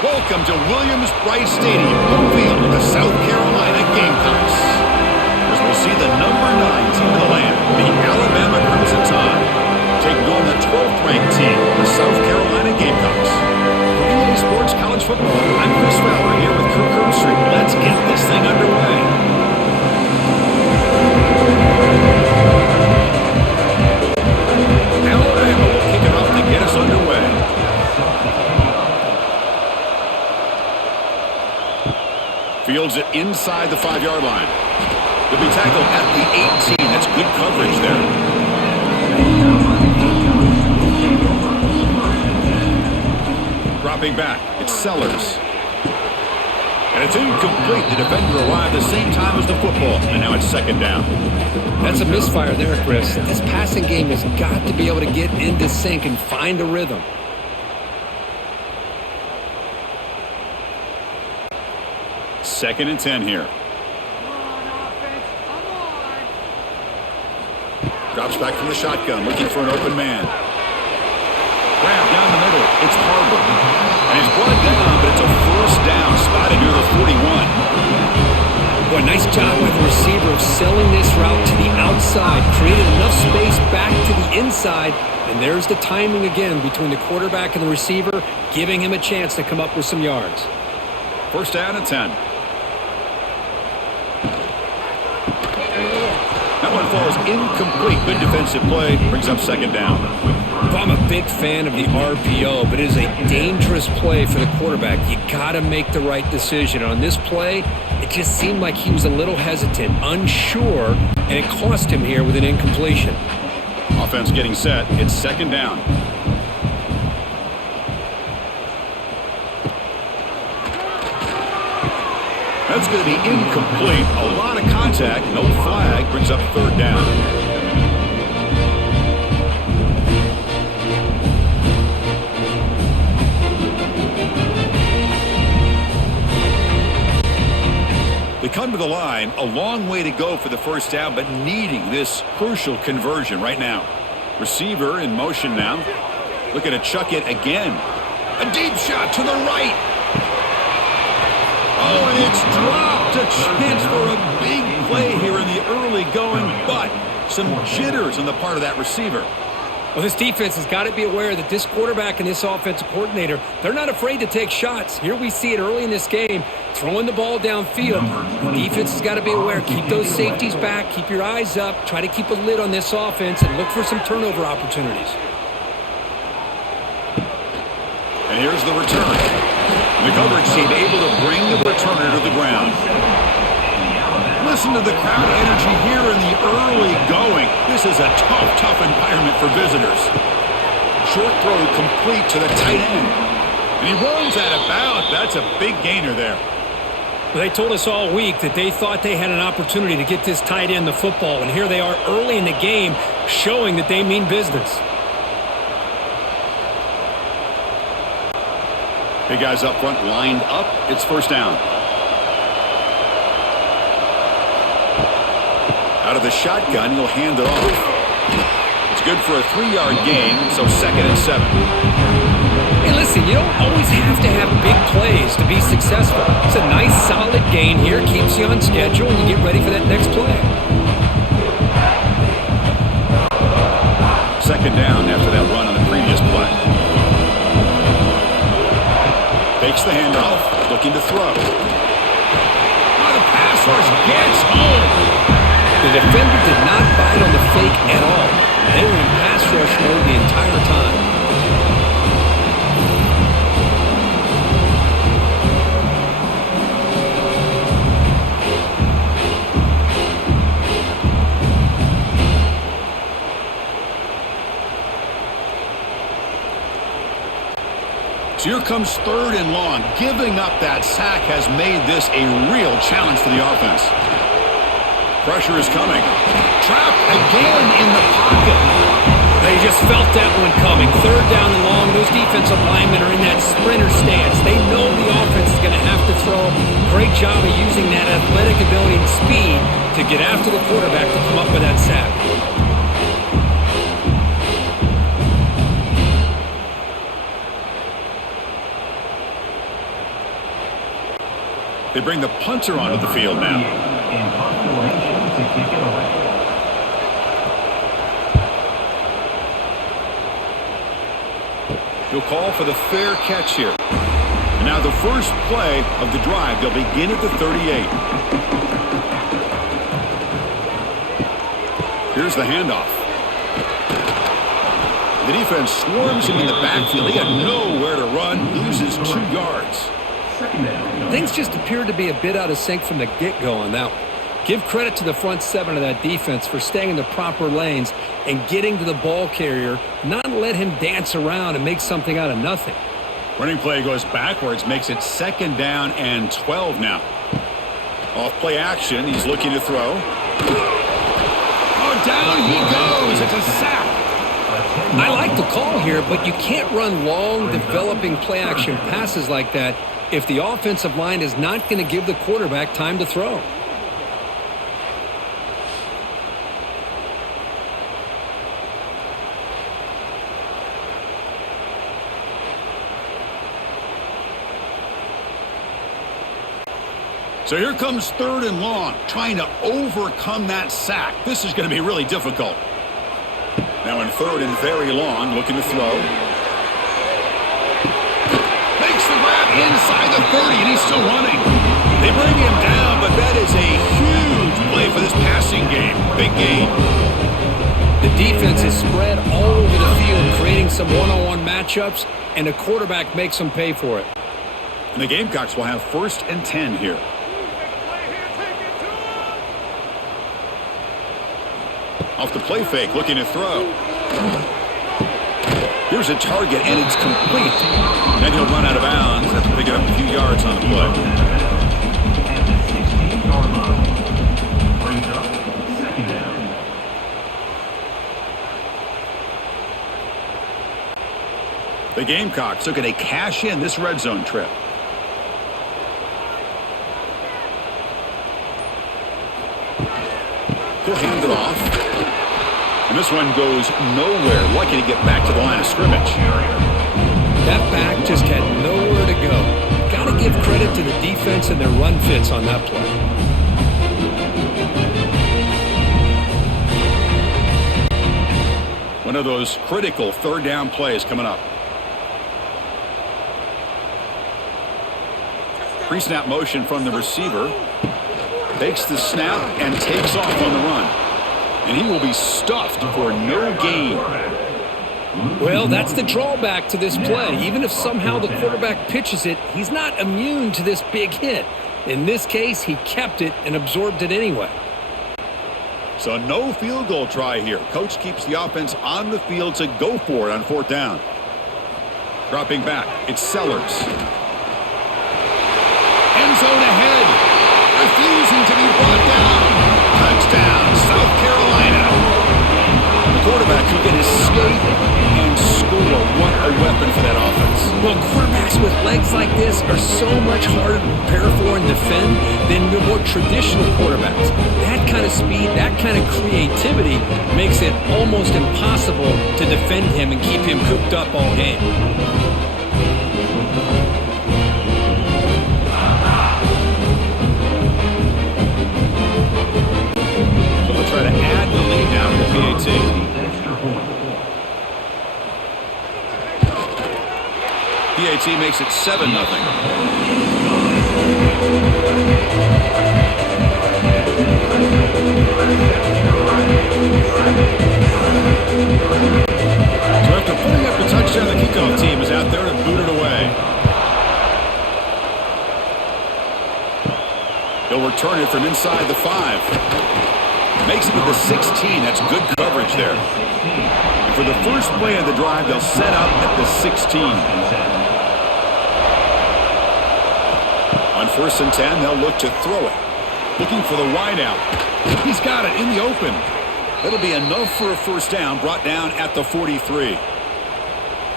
Welcome to Williams-Brice Stadium, home field of the South Carolina Gamecocks. As we'll see the number 9 team in the land, the Alabama Crimson Tide, taking on the 12th-ranked team, the South Carolina Gamecocks. For EA Sports College Football, I'm Chris Fowler here with Kirk Herbstreit. Let's get this thing underway. Alabama will kick it off to get us underway. Fields it inside the 5-yard line. He'll be tackled at the 18. That's good coverage there. Dropping back, it's Sellers. And it's incomplete. The defender arrived the same time as the football, and now it's second down. That's a misfire there, Chris. This passing game has got to be able to get into sync and find a rhythm. Second and 10 here. Drops back from the shotgun, looking for an open man. Grab down the middle. It's Harbor. And he's brought down, but it's a first down, spotted near the 41. Boy, nice job by the receiver of selling this route to the outside. Created enough space back to the inside. And there's the timing again between the quarterback and the receiver, giving him a chance to come up with some yards. First down and 10. That one falls incomplete. Good defensive play. Brings up second down. I'm a big fan of the RPO, but it is a dangerous play for the quarterback. You got to make the right decision. On this play, it just seemed like he was a little hesitant, unsure, and it cost him here with an incompletion. Offense getting set. It's second down. That's going to be incomplete. A lot of contact. No flag. Brings up third down. They come to the line. A long way to go for the first down, but needing this crucial conversion right now. Receiver in motion now. Looking to chuck it again. A deep shot to the right. Oh, and it's dropped. A chance for a big play here in the early going, but some jitters on the part of that receiver. Well, this defense has got to be aware that this quarterback and this offensive coordinator, they're not afraid to take shots. Here we see it early in this game, throwing the ball downfield. The defense has got to be aware. Keep those safeties back. Keep your eyes up. Try to keep a lid on this offense and look for some turnover opportunities. And here's the return. The coverage team able to bring the returner to the ground. Listen to the crowd energy here in the early going. This is a tough environment for visitors. Short throw complete to the tight end. And he rolls that about. That's a big gainer there. Well, they told us all week that they thought they had an opportunity to get this tight end the football. And here they are early in the game showing that they mean business. Big guys up front lined up. It's first down. Out of the shotgun, he'll hand it off. It's good for a 3-yard gain, so second and 7. Hey, listen, you don't always have to have big plays to be successful. It's a nice, solid gain here. Keeps you on schedule, and you get ready for that next play. Second down after that run on the previous play. Fakes the handoff, looking to throw. Oh, the pass rush gets home. The defender did not bite on the fake at all. They were in pass rush mode the entire time. So here comes third and long. Giving up that sack has made this a real challenge for the offense. Pressure is coming. Trapped again in the pocket. They just felt that one coming. Third down and long. Those defensive linemen are in that sprinter stance. They know the offense is going to have to throw. Great job of using that athletic ability and speed to get after the quarterback to come up with that sack. They bring the punter onto the field now. He'll call for the fair catch here. And now the first play of the drive. They'll begin at the 38. Here's the handoff. The defense swarms him in the backfield. He had nowhere to run, loses 2 yards. Things just appeared to be a bit out of sync from the get-go on that one. Give credit to the front 7 of that defense for staying in the proper lanes and getting to the ball carrier, not let him dance around and make something out of nothing. Running play goes backwards, makes it 2nd down and 12 now. Off play action, he's looking to throw. Oh, down he goes. It's a sack. I like the call here, but you can't run long, developing play-action passes like that if the offensive line is not going to give the quarterback time to throw. So here comes 3rd and long, trying to overcome that sack. This is going to be really difficult. Now in 3rd and very long, looking to throw. Makes the grab inside the 30, and he's still running. They bring him down, but that is a huge play for this passing game. Big gain. The defense is spread all over the field, creating some one-on-one matchups, and the quarterback makes them pay for it. And the Gamecocks will have 1st and 10 here. Off the play fake, looking to throw. Here's a target, and it's complete. Then he'll run out of bounds after picking up a few yards on the play. The Gamecocks looking to cash in this red zone trip. He'll hand it off. And this one goes nowhere. Lucky to get back to the line of scrimmage. That back just had nowhere to go. Got to give credit to the defense and their run fits on that play. One of those critical 3rd down plays coming up. Pre-snap motion from the receiver. Takes the snap and takes off on the run. And he will be stuffed for no gain. Well, that's the drawback to this play. Even if somehow the quarterback pitches it, he's not immune to this big hit. In this case, he kept it and absorbed it anyway. So no field goal try here. Coach keeps the offense on the field to go for it on 4th down. Dropping back, it's Sellers. End zone ahead. Refusing to be brought down. Touchdown, South Carolina. The quarterback who can escape and score. What a weapon for that offense. Well, quarterbacks with legs like this are so much harder to prepare for and defend than the more traditional quarterbacks. That kind of speed, that kind of creativity makes it almost impossible to defend him and keep him cooped up all game. Try to add the lead now to PAT. PAT makes it 7-0. So after putting up the touchdown, the kickoff team is out there to boot it away. He'll return it from inside the 5. Makes it to the 16. That's good coverage there. And for the first play of the drive, they'll set up at the 16. On 1st and 10, they'll look to throw it. Looking for the wideout. He's got it in the open. That'll be enough for a 1st down, brought down at the 43.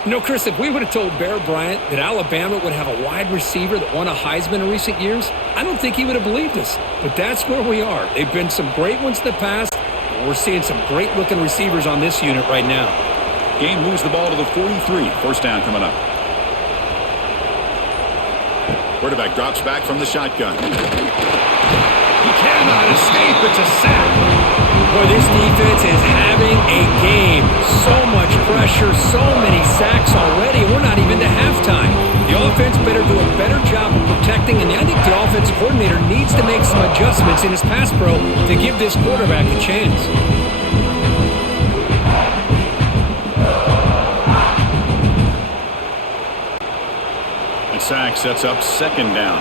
You know, Chris, if we would have told Bear Bryant that Alabama would have a wide receiver that won a Heisman in recent years, I don't think he would have believed us. But that's where we are. They've been some great ones in the past, and we're seeing some great-looking receivers on this unit right now. Game moves the ball to the 43. 1st down coming up. Quarterback drops back from the shotgun. He cannot escape. It's a sack. Boy, this defense is having a game. So much pressure, so many sacks already. We're not even to halftime. The offense better do a better job of protecting, and I think the offensive coordinator needs to make some adjustments in his pass pro to give this quarterback a chance. The sack sets up second down.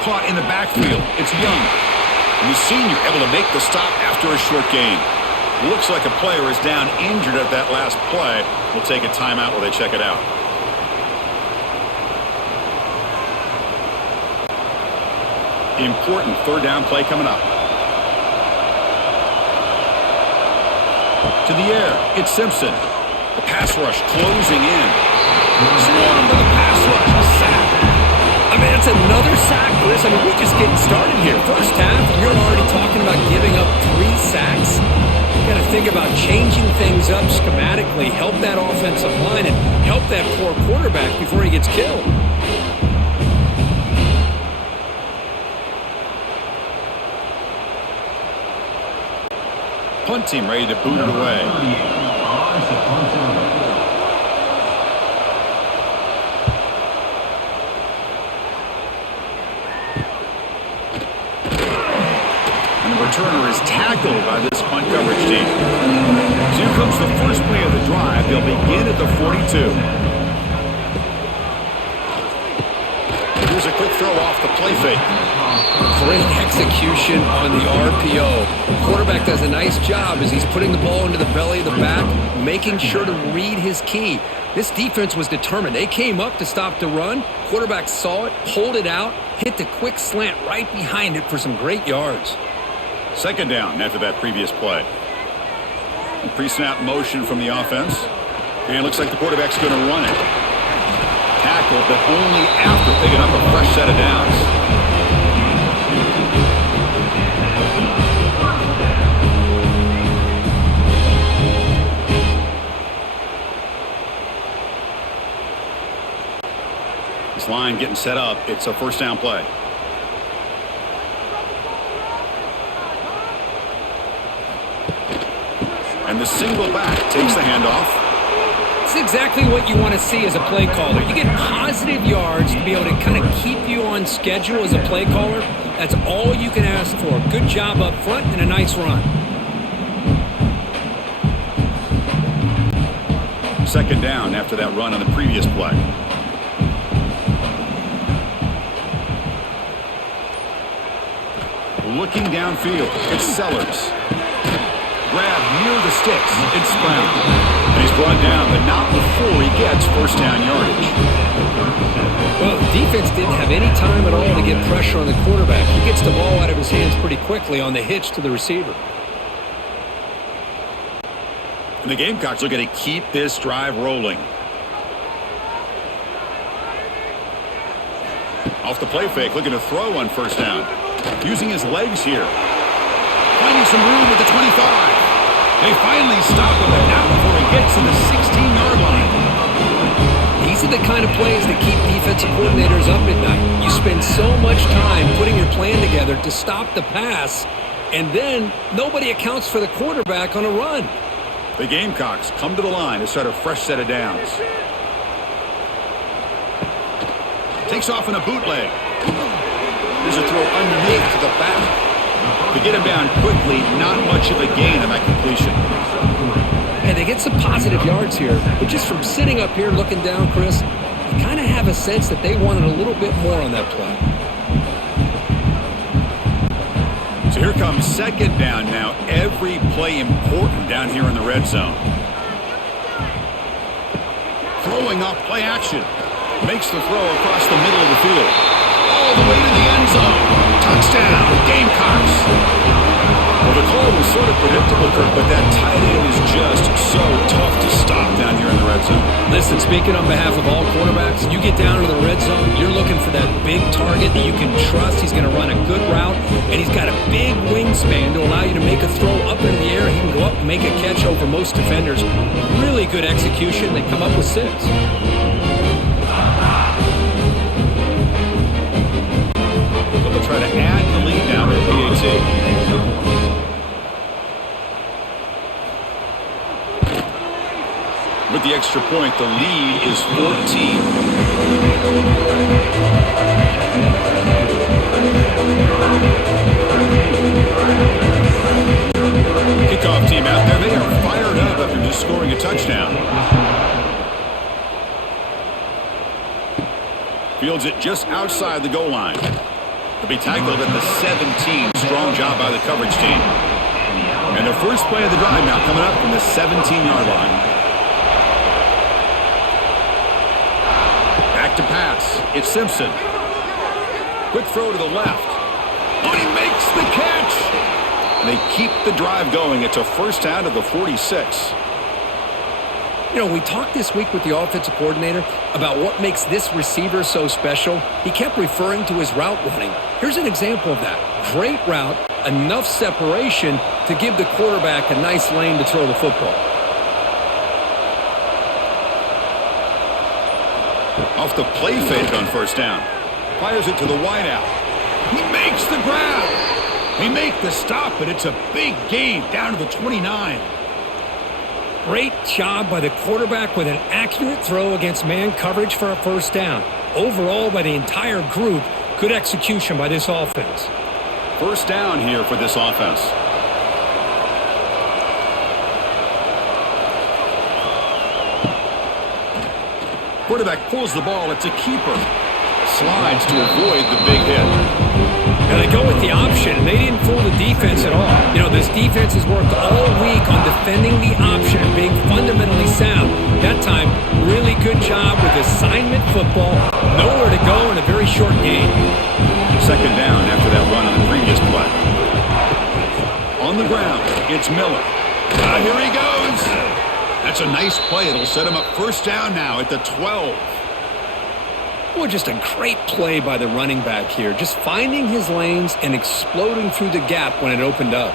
Caught in the backfield. It's Young. And the senior able to make the stop after a short gain. Looks like a player is down injured at that last play. We'll take a timeout while they check it out. Important third down play coming up. To the air. It's Simpson. The pass rush closing in. Swarmed by the pass rush. A sack. I mean, it's another sack, Chris. I mean, we're just getting started here. First half, you're already talking about giving up 3 sacks. You got to think about changing things up schematically, help that offensive line, and help that poor quarterback before he gets killed. Punt team ready to boot it away. And the returner is tackled by this punt coverage team. So here comes the first play of the drive. They'll begin at the 42. Here's a quick throw off the play fake. Great execution on the RPO. Quarterback does a nice job as he's putting the ball into the belly of the back, making sure to read his key. This defense was determined. They came up to stop the run. Quarterback saw it, pulled it out, hit the quick slant right behind it for some great yards. Second down after that previous play. Pre-snap motion from the offense. And it looks like the quarterback's going to run it. Tackled, but only after picking up a fresh set of downs. This line getting set up. It's a first down play. And the single back takes the handoff. It's exactly what you want to see as a play caller. You get positive yards to be able to kind of keep you on schedule as a play caller. That's all you can ask for. Good job up front and a nice run. Second down after that run on the previous play. Looking downfield, it's Sellers. Grab near the sticks, it's Brown. And he's brought down, but not before he gets first down yardage. Well, the defense didn't have any time at all to get pressure on the quarterback. He gets the ball out of his hands pretty quickly on the hitch to the receiver. And the Gamecocks are going to keep this drive rolling. Off the play fake, looking to throw on first down. Using his legs here. Finding some room at the 25. They finally stop him, but not before he gets to the 16-yard line. These are the kind of plays that keep defensive coordinators up at night. You spend so much time putting your plan together to stop the pass, and then nobody accounts for the quarterback on a run. The Gamecocks come to the line to start a fresh set of downs. Takes off in a bootleg. There's a throw underneath to the back. To get him down quickly, not much of a gain on that completion. Hey, they get some positive yards here, but just from sitting up here looking down, Chris, you kind of have a sense that they wanted a little bit more on that play. So here comes second down now. Every play important down here in the red zone. Throwing off play action. Makes the throw across the middle of the field. All the way to the end zone. Touchdown, Gamecocks. Well, the call was sort of predictable, Kirk, but that tight end is just so tough to stop down here in the red zone. Listen, speaking on behalf of all quarterbacks, you get down to the red zone, you're looking for that big target that you can trust. He's going to run a good route, and he's got a big wingspan to allow you to make a throw up into the air. He can go up and make a catch over most defenders. Really good execution. They come up with 6. So they'll try to add the lead down to PAT. With the extra point, the lead is 14. Kickoff team out there. They are fired up after just scoring a touchdown. Fields it just outside the goal line. To be tackled at the 17. Strong job by the coverage team. And the first play of the drive now coming up from the 17-yard line. To pass. It's Simpson. Quick throw to the left. Oh, he makes the catch. And they keep the drive going. It's a first down to the 46. You know, we talked this week with the offensive coordinator about what makes this receiver so special. He kept referring to his route running. Here's an example of that. Great route, enough separation to give the quarterback a nice lane to throw the football. Off the play fake on first down. Fires it to the wideout. He makes the grab. They make the stop, but it's a big gain down to the 29. Great job by the quarterback with an accurate throw against man coverage for a first down. Overall, by the entire group, good execution by this offense. First down here for this offense. Quarterback pulls the ball. It's a keeper. Slides to avoid the big hit. Now they go with the option, and they didn't fool the defense at all. You know, this defense has worked all week on defending the option and being fundamentally sound. That time, really good job with assignment football. Nowhere to go in a very short game. Second down after that run on the previous play. On the ground, it's Miller. Here he goes. That's a nice play. It'll set him up first down now at the 12. Boy, just a great play by the running back here. Just finding his lanes and exploding through the gap when it opened up.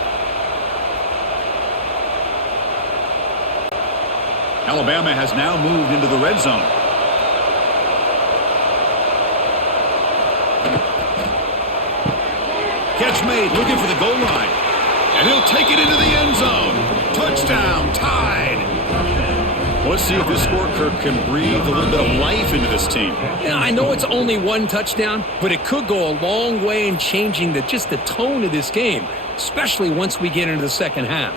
Alabama has now moved into the red zone. Catch made, looking for the goal line. And he'll take it into the end zone. Touchdown, tied. Let's see if this scorecard can breathe a little bit of life into this team. Yeah, I know it's only one touchdown, but it could go a long way in changing just the tone of this game, especially once we get into the second half.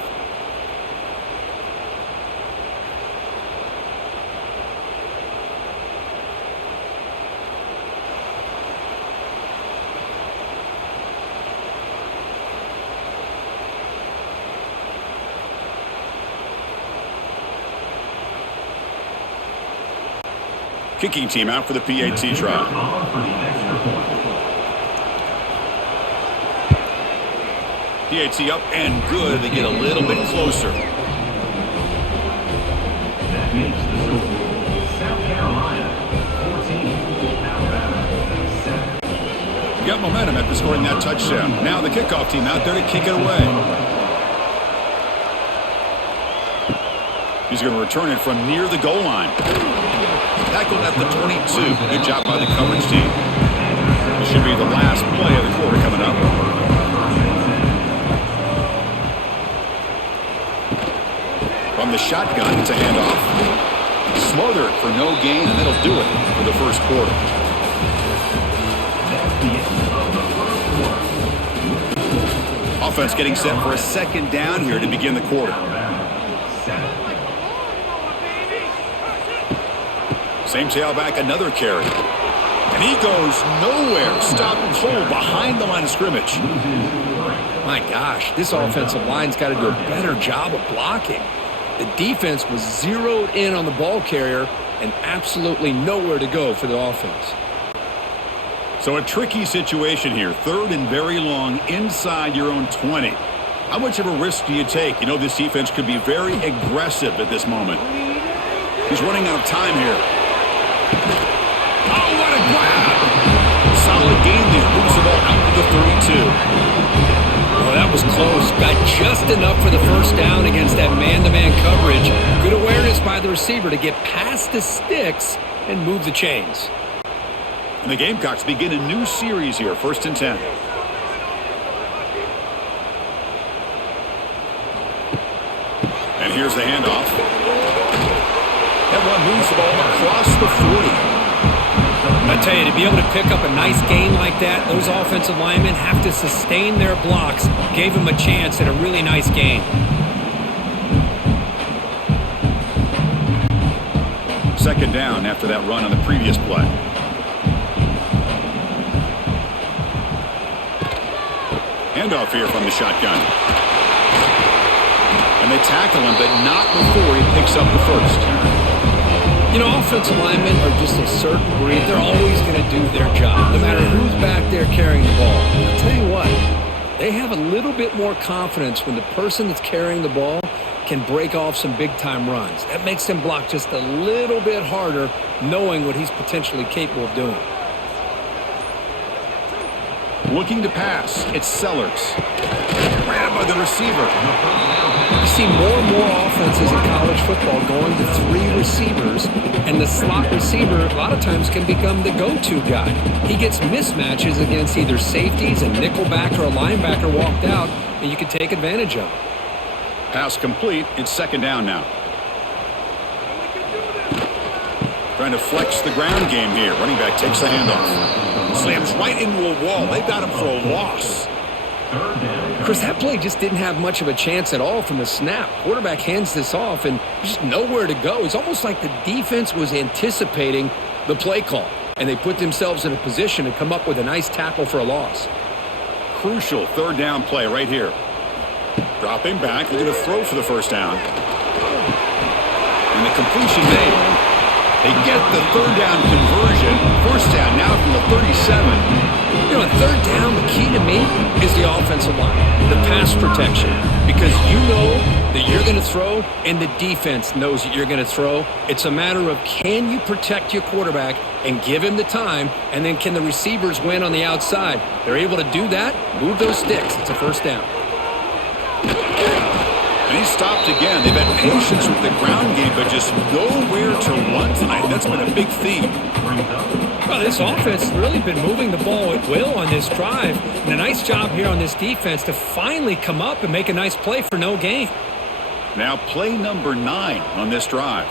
Kicking team out for the PAT try. PAT up and good. They get a little bit closer. Got momentum after scoring that touchdown. Now the kickoff team out there to kick it away. He's going to return it from near the goal line. Tackled at the 22. Good job by the coverage team. This should be the last play of the quarter coming up. From the shotgun, it's a handoff. Smothered for no gain, and that'll do it for the first quarter. Offense getting set for a second down here to begin the quarter. Same tailback, another carry. And he goes nowhere. Stop and hold behind the line of scrimmage. My gosh, this offensive line's got to do a better job of blocking. The defense was zeroed in on the ball carrier and absolutely nowhere to go for the offense. So a tricky situation here. Third and very long inside your own 20. How much of a risk do you take? You know, this defense could be very aggressive at this moment. He's running out of time here. Oh, what a grab! Solid gain there. Moves the ball out to the 32. Oh, that was close. Got just enough for the first down against that man-to-man coverage. Good awareness by the receiver to get past the sticks and move the chains. And the Gamecocks begin a new series here, 1st and 10. And here's the handoff. That one moves the ball across the 40. I tell you, to be able to pick up a nice gain like that, those offensive linemen have to sustain their blocks. Gave them a chance at a really nice gain. Second down after that run on the previous play. Handoff here from the shotgun. And they tackle him, but not before he picks up the first. You know, offensive linemen are just a certain breed. They're always going to do their job, no matter who's back there carrying the ball. I'll tell you what, they have a little bit more confidence when the person that's carrying the ball can break off some big-time runs. That makes them block just a little bit harder, knowing what he's potentially capable of doing. Looking to pass, it's Sellers. Grabbed by the receiver. You see more and more offenses in college football going to 3 receivers, and the slot receiver a lot of times can become the go-to guy. He gets mismatches against either safeties, a nickelback, or a linebacker walked out, and you can take advantage of it. Pass complete. It's second down now. Trying to flex the ground game here. Running back takes the handoff. Slams right into a wall. They've got him for a loss. Chris, that play just didn't have much of a chance at all from the snap. Quarterback hands this off and just nowhere to go. It's almost like the defense was anticipating the play call, and they put themselves in a position to come up with a nice tackle for a loss. Crucial third down play right here. Dropping back, they're going to throw for the first down. And the completion made. They get the third down conversion. First down now from the 37. You know, third down, the key to me is the offensive line, the pass protection, because you know that you're going to throw and the defense knows that you're going to throw. It's a matter of, can you protect your quarterback and give him the time, and then can the receivers win on the outside? They're able to do that, move those sticks. It's a first down. And he stopped again. They've had patience with the ground game, but just nowhere to run tonight. That's been a big theme. Well, this offense has really been moving the ball at will on this drive. And a nice job here on this defense to finally come up and make a nice play for no gain. Now play number 9 on this drive.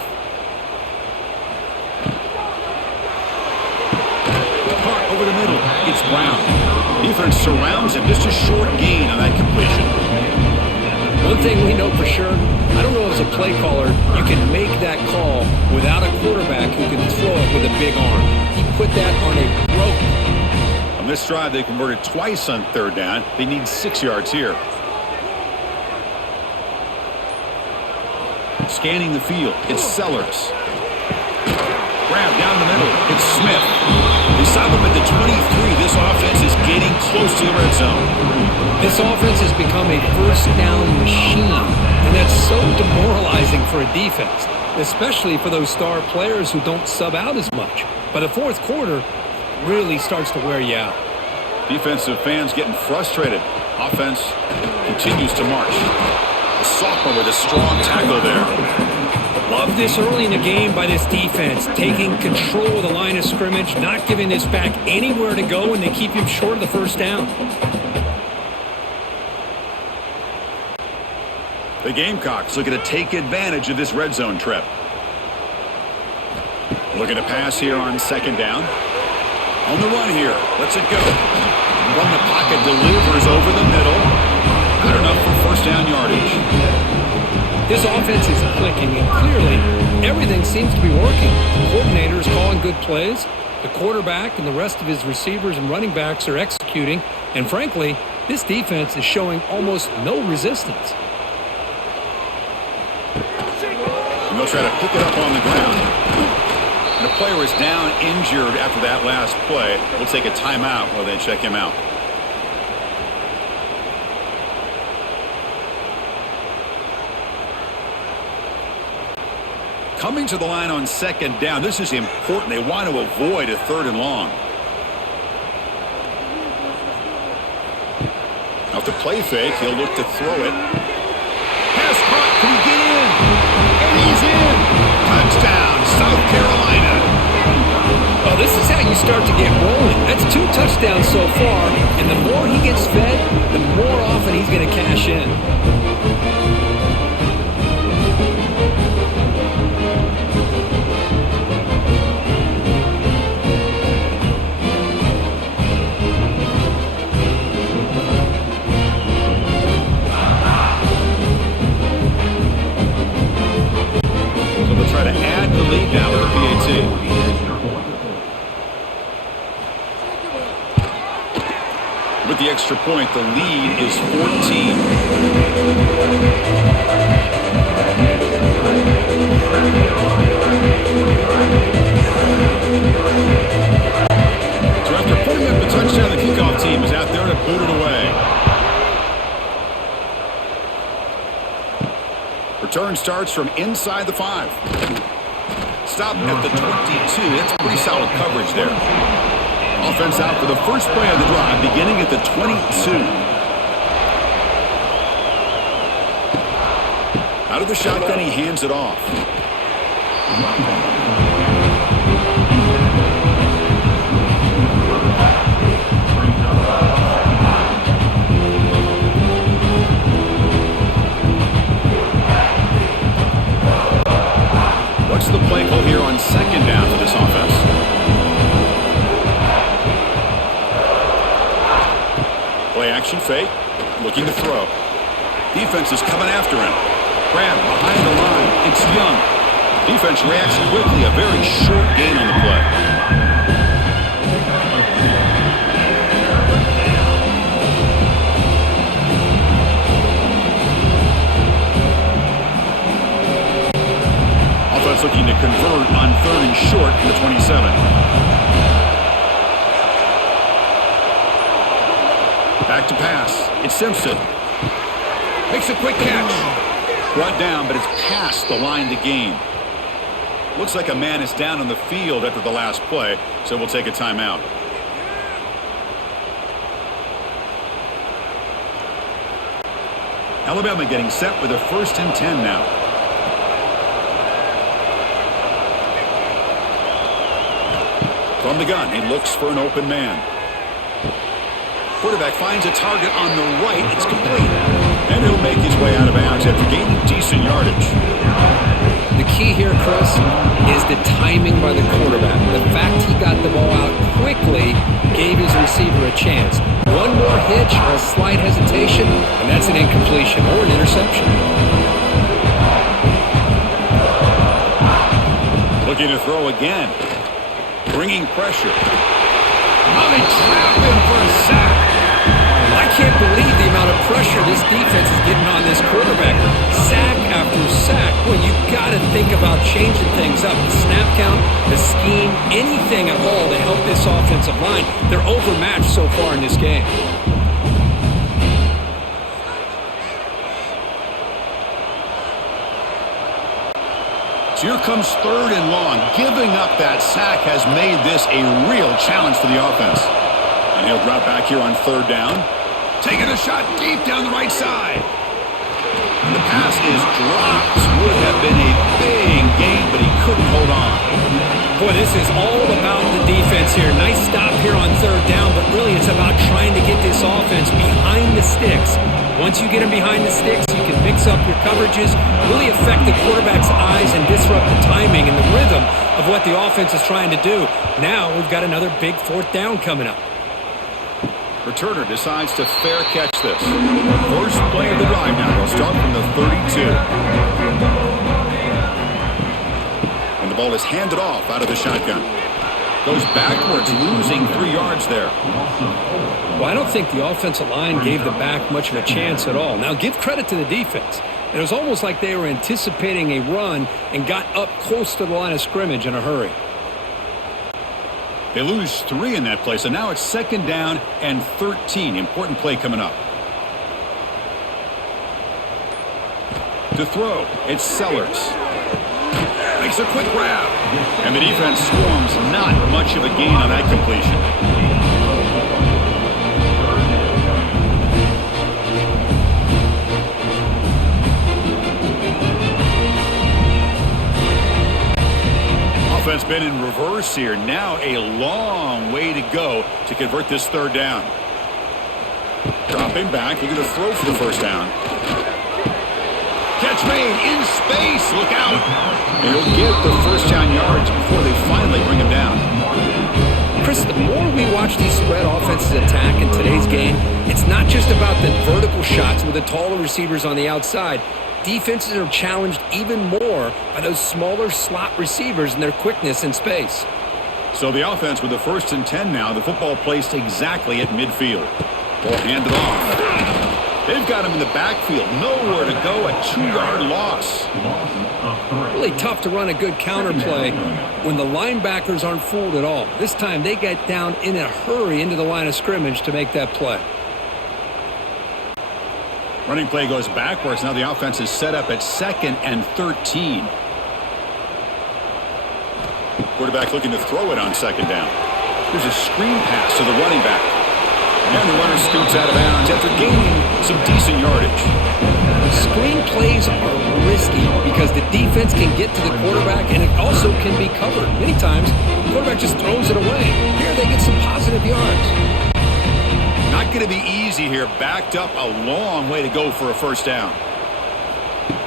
Caught over the middle. It's Brown. Defense surrounds him. Just a short gain on that completion. One thing we know for sure, I don't know as a play caller, you can make that call without a quarterback who can throw it with a big arm. He put that on a rope. On this drive, they converted twice on third down. They need 6 yards here. Scanning the field, it's Sellers. Grab down the middle, it's Smith. They stop him at the 23. This offense is getting close to the red zone. This offense has become a first down machine, and that's so demoralizing for a defense, especially for those star players who don't sub out as much. By the fourth quarter, it really starts to wear you out. Defensive fans getting frustrated. Offense continues to march. The sophomore with a strong tackle there. Love this early in the game by this defense, taking control of the line of scrimmage, not giving this back anywhere to go, and they keep him short of the first down. The Gamecocks looking to take advantage of this red zone trip. Looking to pass here on second down. On the run here. Lets it go. From the pocket, delivers over the middle. Not enough for first down yardage. This offense is clicking, and clearly everything seems to be working. The coordinator is calling good plays. The quarterback and the rest of his receivers and running backs are executing. And frankly, this defense is showing almost no resistance. And they'll try to pick it up on the ground. And the player is down injured after that last play. We'll take a timeout while they check him out. coming to the line on second down. This is important. They want to avoid a 3rd and long. Off the play fake, he'll look to throw it. Pass caught. Can he get in? And he's in. Touchdown, South Carolina. Well, this is how you start to get rolling. That's 2 touchdowns so far, and the more he gets fed, the more often he's going to cash in. So they'll try to add the lead now with a PAT. With the extra point, the lead is 14. So after putting up the touchdown, the kickoff team is out there to boot it away. Return starts from inside the 5. Stop at the 22. That's pretty solid coverage there. Offense out for the first play of the drive, beginning at the 22. Out of the shotgun, he hands it off. What's the play call here on second down for this offense? Play action fake, looking to throw. Defense is coming after him. Grab behind the line. It's Young. Defense reacts quickly. A very short gain on the play. Offense looking to convert on 3rd and short from the 27. Back to pass. It's Simpson. Makes a quick catch. Brought down, but it's past the line to gain. Looks like a man is down on the field after the last play, so we'll take a timeout. Alabama getting set with a 1st and 10 now. From the gun, he looks for an open man. Quarterback finds a target on the right. It's complete. And he'll make his way out of bounds after gaining decent yardage. The key here, Chris, is the timing by the quarterback. The fact he got the ball out quickly gave his receiver a chance. One more hitch or a slight hesitation, and that's an incompletion or an interception. Looking to throw again. Bringing pressure. Oh, they trap him for a sack. I can't believe the amount of pressure this defense is getting on this quarterback. Sack after sack. Well, you got to think about changing things up. The snap count, the scheme, anything at all to help this offensive line. They're overmatched so far in this game. So here comes 3rd and long. Giving up that sack has made this a real challenge for the offense. And he'll drop back here on 3rd down. Taking a shot deep down the right side. And the pass is dropped. Would have been a big gain, but he couldn't hold on. Boy, this is all about the defense here. Nice stop here on 3rd down, but really it's about trying to get this offense behind the sticks. Once you get them behind the sticks, you can mix up your coverages, really affect the quarterback's eyes and disrupt the timing and the rhythm of what the offense is trying to do. Now we've got another big 4th down coming up. Returner decides to fair catch this. First play of the drive now. They'll start from the 32. And the ball is handed off out of the shotgun. Goes backwards, losing 3 yards there. Well, I don't think the offensive line gave the back much of a chance at all. Now, give credit to the defense. It was almost like they were anticipating a run and got up close to the line of scrimmage in a hurry. They lose 3 in that play, so now it's 2nd down and 13. Important play coming up. To throw, it's Sellers. Makes a quick grab. And the defense swarms, not much of a gain on that completion. Offense been in reverse here. Now a long way to go to convert this third down. Dropping back, looking to throw for the first down. Catch made in space. Look out. And he'll get the first down yards before they finally bring him down. Chris, the more we watch these spread offenses attack in today's game, it's not just about the vertical shots with the taller receivers on the outside. Defenses are challenged even more by those smaller slot receivers and their quickness in space. So the offense with the 1st and 10 now. The football placed exactly at midfield. Ball handed off. They've got him in the backfield. Nowhere to go. A 2-yard loss. Really tough to run a good counter play when the linebackers aren't fooled at all. This time they get down in a hurry into the line of scrimmage to make that play. Running play goes backwards. Now the offense is set up at 2nd and 13. Quarterback looking to throw it on 2nd down. There's a screen pass to the running back. And the runner scoots out of bounds after gaining some decent yardage. Screen plays are risky because the defense can get to the quarterback and it also can be covered. Many times, the quarterback just throws it away. Here they get some positive yards. Not going to be easy here. Backed up a long way to go for a first down.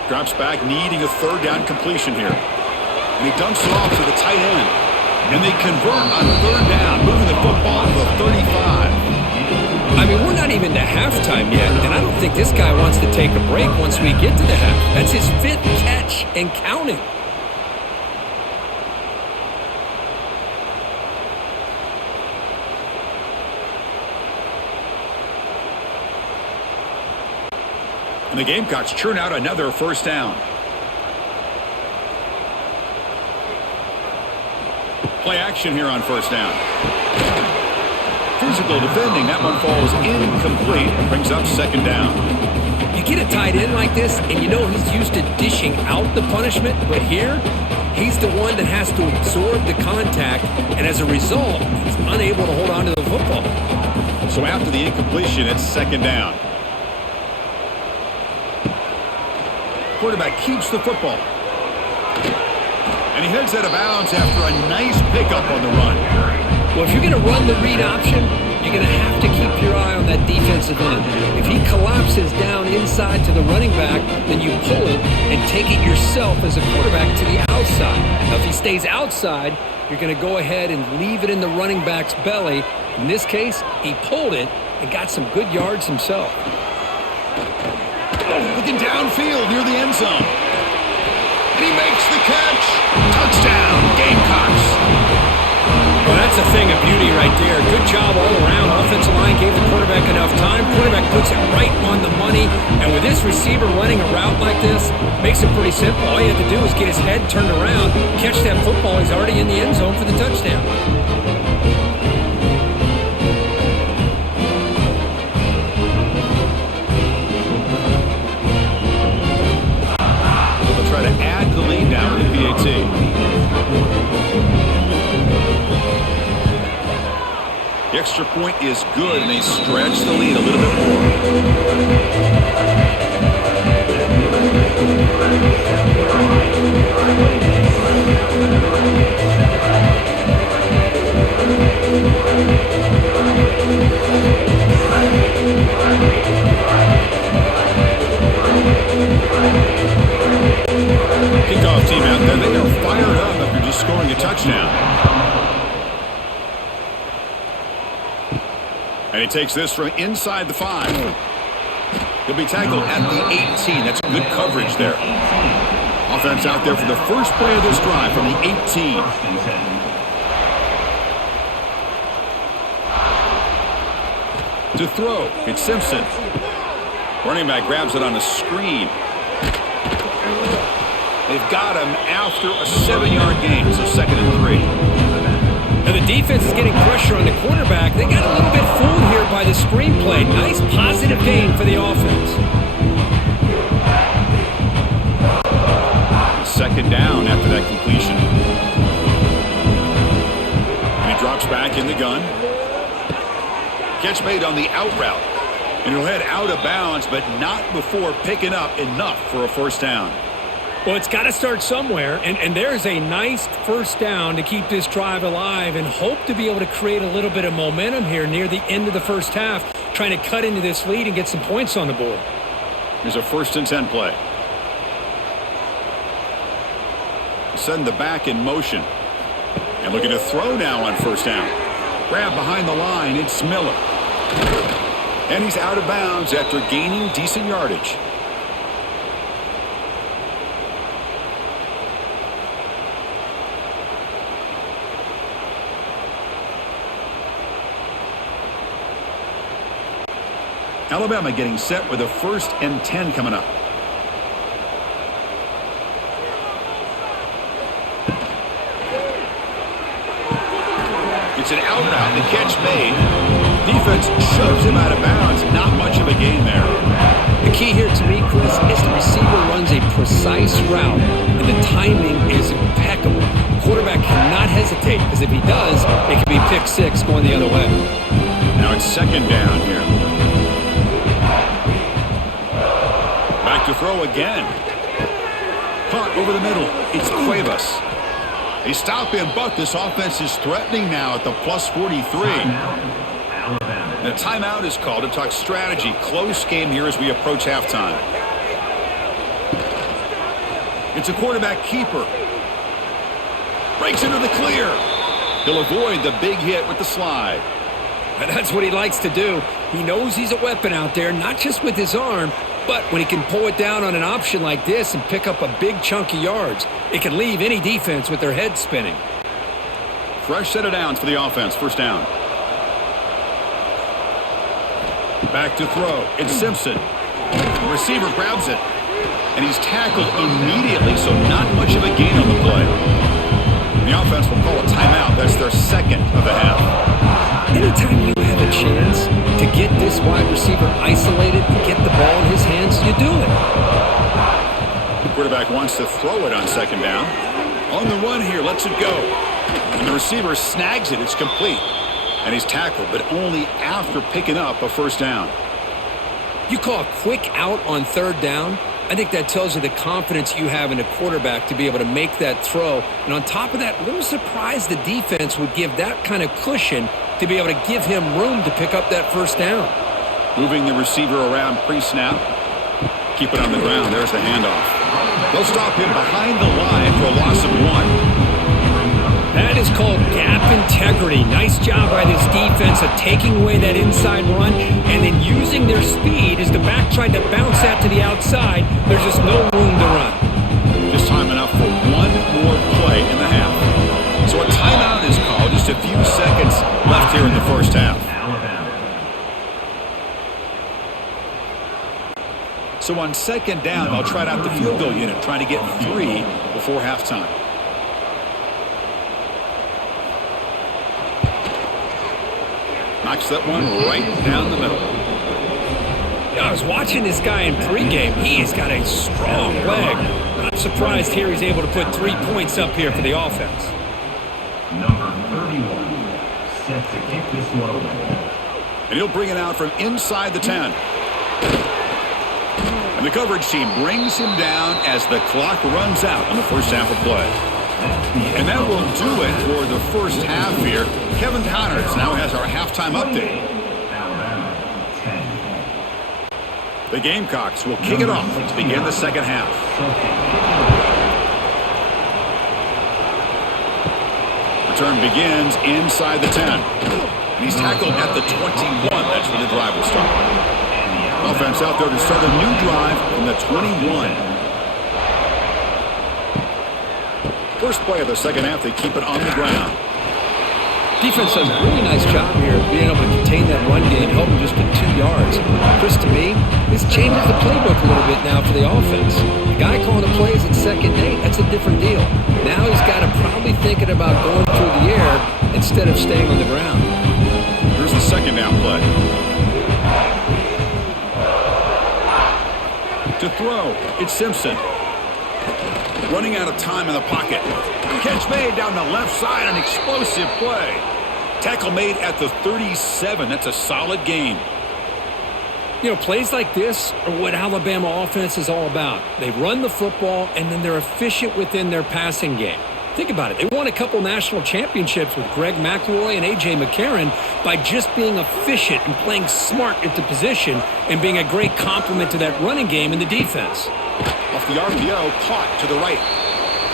Drops back, needing a 3rd down completion here. And he dumps it off to the tight end. And they convert on 3rd down, moving the football to the 35. I mean, we're not even to halftime yet, and I don't think this guy wants to take a break once we get to the half. That's his 5th catch and counting. And the Gamecocks churn out another first down. Play action here on 1st down. Physical defending. That one falls incomplete. Brings up 2nd down. You get a tight end like this, and you know he's used to dishing out the punishment, but here, he's the one that has to absorb the contact, and as a result, he's unable to hold on to the football. So after the incompletion, it's 2nd down. Quarterback keeps the football. And he heads out of bounds after a nice pickup on the run. Well, if you're going to run the read option, you're going to have to keep your eye on that defensive end. If he collapses down inside to the running back, then you pull it and take it yourself as a quarterback to the outside. Now, if he stays outside, you're going to go ahead and leave it in the running back's belly. In this case, he pulled it and got some good yards himself. Looking downfield near the end zone. And he makes the catch. Touchdown, Gamecocks. Well, that's a thing of beauty right there. Good job all around. Offensive line gave the quarterback enough time. Quarterback puts it right on the money. And with this receiver running a route like this, makes it pretty simple. All you have to do is get his head turned around, catch that football. He's already in the end zone for the touchdown. Try to add the lead now with the PAT. The extra point is good, and they stretch the lead a little bit more. Kickoff team out there, they are fired up after just scoring a touchdown. And he takes this from inside the 5. He'll be tackled at the 18. That's good coverage there. Offense out there for the first play of this drive from the 18. To throw, it's Simpson. Running back grabs it on the screen. They've got him after a 7-yard gain, so 2nd and 3. Now the defense is getting pressure on the quarterback. They got a little bit fooled here by the screenplay. Nice positive gain for the offense. 2nd down after that completion. Drops back in the gun. Catch made on the out route. And he'll head out of bounds, but not before picking up enough for a first down. Well, it's got to start somewhere, and there's a nice first down to keep this drive alive and hope to be able to create a little bit of momentum here near the end of the first half, trying to cut into this lead and get some points on the board. Here's a 1st and 10 play. Send the back in motion. And looking to throw now on first down. Grab behind the line, it's Miller. And he's out of bounds after gaining decent yardage. Alabama getting set with a 1st and 10 coming up. It's an out route, the catch made. Defense shoves him out of bounds. Not much of a gain there. The key here to me, Chris, is the receiver runs a precise route, and the timing is impeccable. Quarterback cannot hesitate, because if he does, it could be pick 6 going the other way. Now it's 2nd down here. Back to throw again. Caught over the middle. It's Cuevas. They stop him, but this offense is threatening now at the plus 43. The timeout is called to talk strategy. Close game here as we approach halftime. It's a quarterback keeper. Breaks into the clear. He'll avoid the big hit with the slide. And that's what he likes to do. He knows he's a weapon out there, not just with his arm, but when he can pull it down on an option like this and pick up a big chunk of yards, it can leave any defense with their head spinning. Fresh set of downs for the offense. First down. Back to throw. It's Simpson. The receiver grabs it. And he's tackled immediately, so not much of a gain on the play. The offense will call a timeout. That's their 2nd of the half. Anytime you have a chance to get this wide receiver isolated and get the ball in his hands, you do it. The quarterback wants to throw it on 2nd down. On the run here, lets it go. And the receiver snags it. It's complete. And he's tackled, but only after picking up a first down. You call a quick out on 3rd down. I think that tells you the confidence you have in a quarterback to be able to make that throw. And on top of that, a little surprised the defense would give that kind of cushion to be able to give him room to pick up that first down. Moving the receiver around pre-snap. Keep it on the ground. There's the handoff. They'll stop him behind the line for a loss of 1. That is called gap integrity. Nice job by this defense of taking away that inside run and then using their speed as the back tried to bounce that to the outside. There's just no room to run. Just time enough for one more play in the half. So a timeout is called. Just a few seconds left here in the first half. So on 2nd down, they'll try out the field goal unit, trying to get 3 before halftime. Knocks that one right down the middle. I was watching this guy in pregame. He has got a strong leg. Not surprised here he's able to put 3 points up here for the offense. Number 31 set to kick this one away. And he'll bring it out from inside the 10. And the coverage team brings him down as the clock runs out on the first half of play. And that will do it for the first half here. Kevin Connors now has our halftime update. The Gamecocks will kick it off to begin the second half. Return begins inside the 10. And he's tackled at the 21. That's where the drive will start. Offense out there to start a new drive from the 21. First play of the second half, they keep it on the ground. Defense does a really nice job here being able to contain that run game, help them just get 2 yards. Chris, to me, this changes the playbook a little bit now for the offense. The guy calling the plays at 2nd and 8, that's a different deal. Now he's got to probably thinking about going through the air instead of staying on the ground. Here's the 2nd down play. To throw, it's Simpson. Running out of time in the pocket. Catch made down the left side, an explosive play. Tackle made at the 37. That's a solid gain. You know, plays like this are what Alabama offense is all about. They run the football, and then they're efficient within their passing game. Think about it. They won a couple national championships with Greg McElroy and A.J. McCarron by just being efficient and playing smart into position and being a great complement to that running game in the defense. Off the RPO, caught to the right.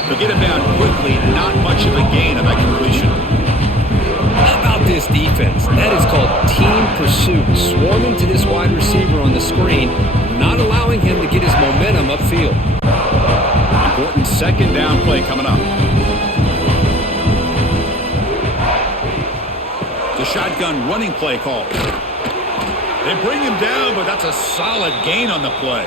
They'll get him down quickly. Not much of a gain on that completion. How about this defense? That is called team pursuit. Swarming to this wide receiver on the screen, not allowing him to get his momentum upfield. Important second down play coming up. The shotgun running play call. They bring him down, but that's a solid gain on the play.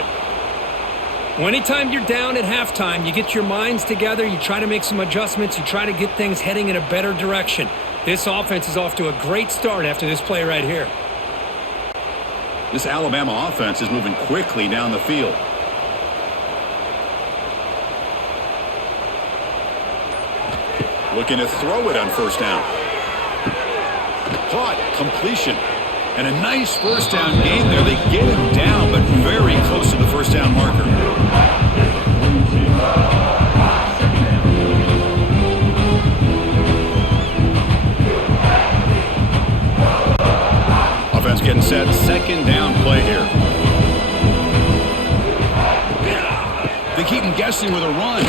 Well, anytime you're down at halftime, you get your minds together, you try to make some adjustments, you try to get things heading in a better direction. This offense is off to a great start after this play right here. This Alabama offense is moving quickly down the field. Looking to throw it on first down. Caught, completion. And a nice first down gain there. They get him down, but very close to the first down marker. Offense getting set. Second down play here. They keep him guessing with a run.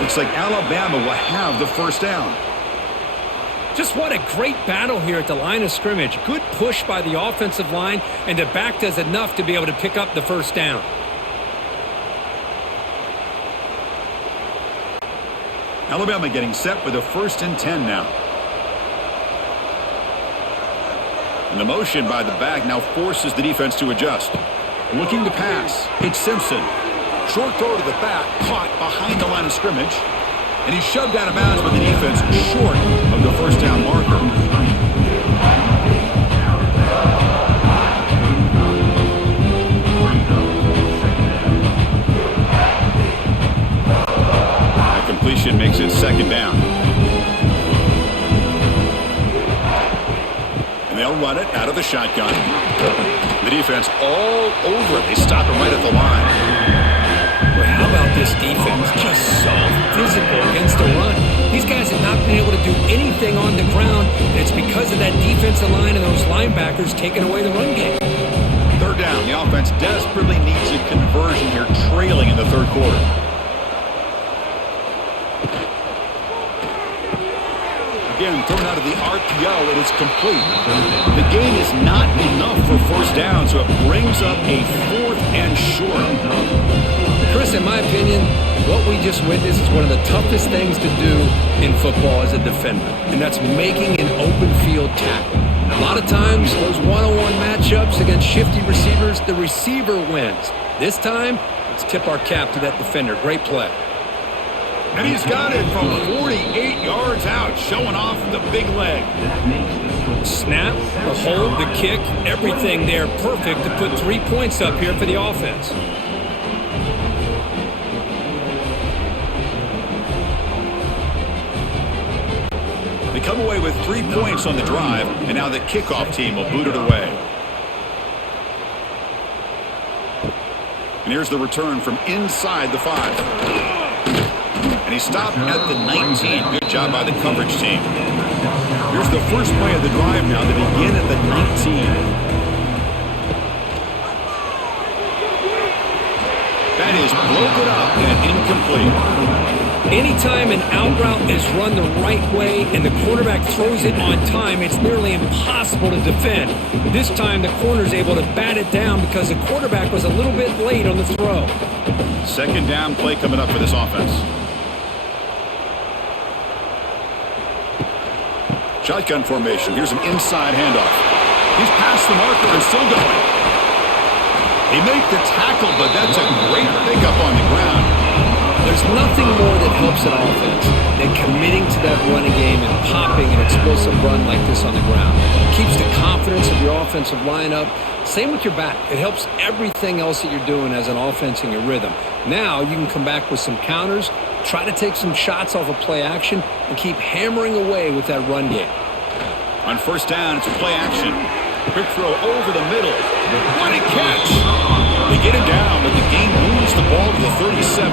Looks like Alabama will have the first down. Just what a great battle here at the line of scrimmage. Good push by the offensive line, and the back does enough to be able to pick up the first down. Alabama getting set with a 1st and 10 now. And the motion by the back now forces the defense to adjust. Looking to pass. It's Simpson. Short throw to the back, caught behind the line of scrimmage. And he's shoved out of bounds by the defense short of the first down marker. That completion makes it second down. And they'll run it out of the shotgun. The defense all over it. They stop him right at the line. How about this defense? Just so physical against the run. These guys have not been able to do anything on the ground, and it's because of that defensive line and those linebackers taking away the run game. Third down. The offense desperately needs a conversion here, trailing in the third quarter. Again, thrown out of the RPO, and it's complete. The gain is not enough for first down, so it brings up a 4th and short. Chris, in my opinion, what we just witnessed is one of the toughest things to do in football as a defender, and that's making an open field tackle. A lot of times, those one-on-one matchups against shifty receivers, the receiver wins. This time, let's tip our cap to that defender. Great play. And he's got it from 48 yards out, showing off the big leg. Snap, the hold, the kick, everything there perfect to put 3 points up here for the offense. They come away with 3 points on the drive, and now the kickoff team will boot it away. And here's the return from inside the 5. And he stopped at the 19. Good job by the coverage team. Here's the first play of the drive now. They begin at the 19. That is broken up and incomplete. Anytime an out route is run the right way and the quarterback throws it on time, it's nearly impossible to defend. This time, the corner's able to bat it down because the quarterback was a little bit late on the throw. Second down play coming up for this offense. Shotgun formation. Here's an inside handoff. He's past the marker and still going. They make the tackle, but that's a great pickup on the ground. There's nothing more that helps an offense than committing to that running game and popping an explosive run like this on the ground. It keeps the confidence of your offensive lineup. Same with your back. It helps everything else that you're doing as an offense in your rhythm. Now you can come back with some counters, try to take some shots off of play action, and keep hammering away with that run game. On first down, it's a play action. Quick throw over the middle. What a catch! They get him down, but the game moves the ball to the 37.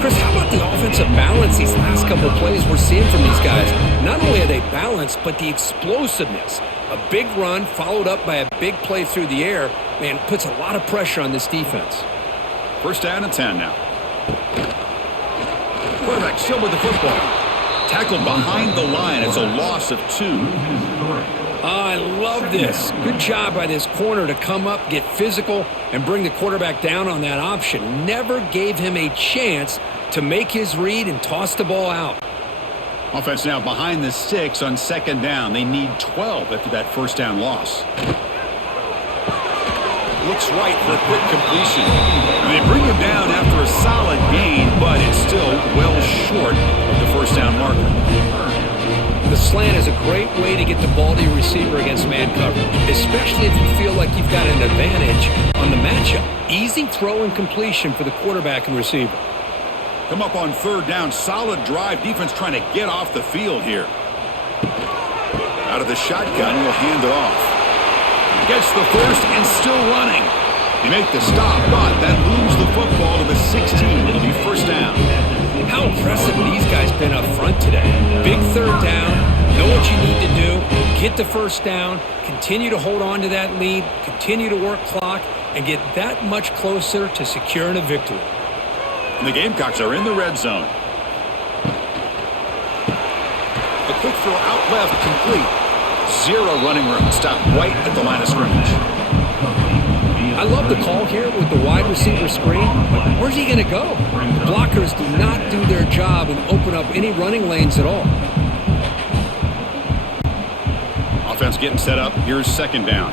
Chris, how about the offensive balance these last couple of plays we're seeing from these guys? Not only are they balanced, but the explosiveness. A big run followed up by a big play through the air, man, puts a lot of pressure on this defense. First down and 10 now. Quarterback still with the football. Tackled behind the line. It's a loss of 2. Oh, I love this. Good job by this corner to come up, get physical, and bring the quarterback down on that option. Never gave him a chance to make his read and toss the ball out. Offense now behind the 6 on second down. They need 12 after that first down loss. Looks right for a quick completion. And they bring him down after a solid gain, but it's still well short of the first down marker. The slant is a great way to get the ball to your receiver against man coverage, especially if you feel like you've got an advantage on the matchup. Easy throw and completion for the quarterback and receiver. Come up on third down. Solid drive. Defense trying to get off the field here. Out of the shotgun, he'll hand it off. Gets the first and still running. They make the stop, but that moves the football to the 16. It'll be first down. How impressive have these guys been up front today? Big third down, know what you need to do, get the first down, continue to hold on to that lead, continue to work clock, and get that much closer to securing a victory. And the Gamecocks are in the red zone. A quick throw out left, complete. 0 running room. Stop right at the line of scrimmage. I love the call here with the wide receiver screen, but where's he going to go? The blockers do not do their job and open up any running lanes at all. Offense getting set up. Here's second down.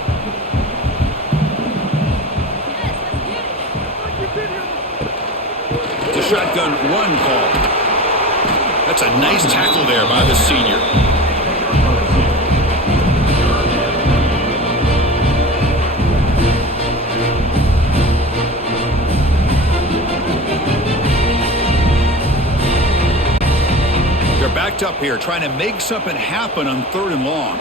The shotgun run call. That's a nice tackle there by the senior. Backed up here, trying to make something happen on third and long.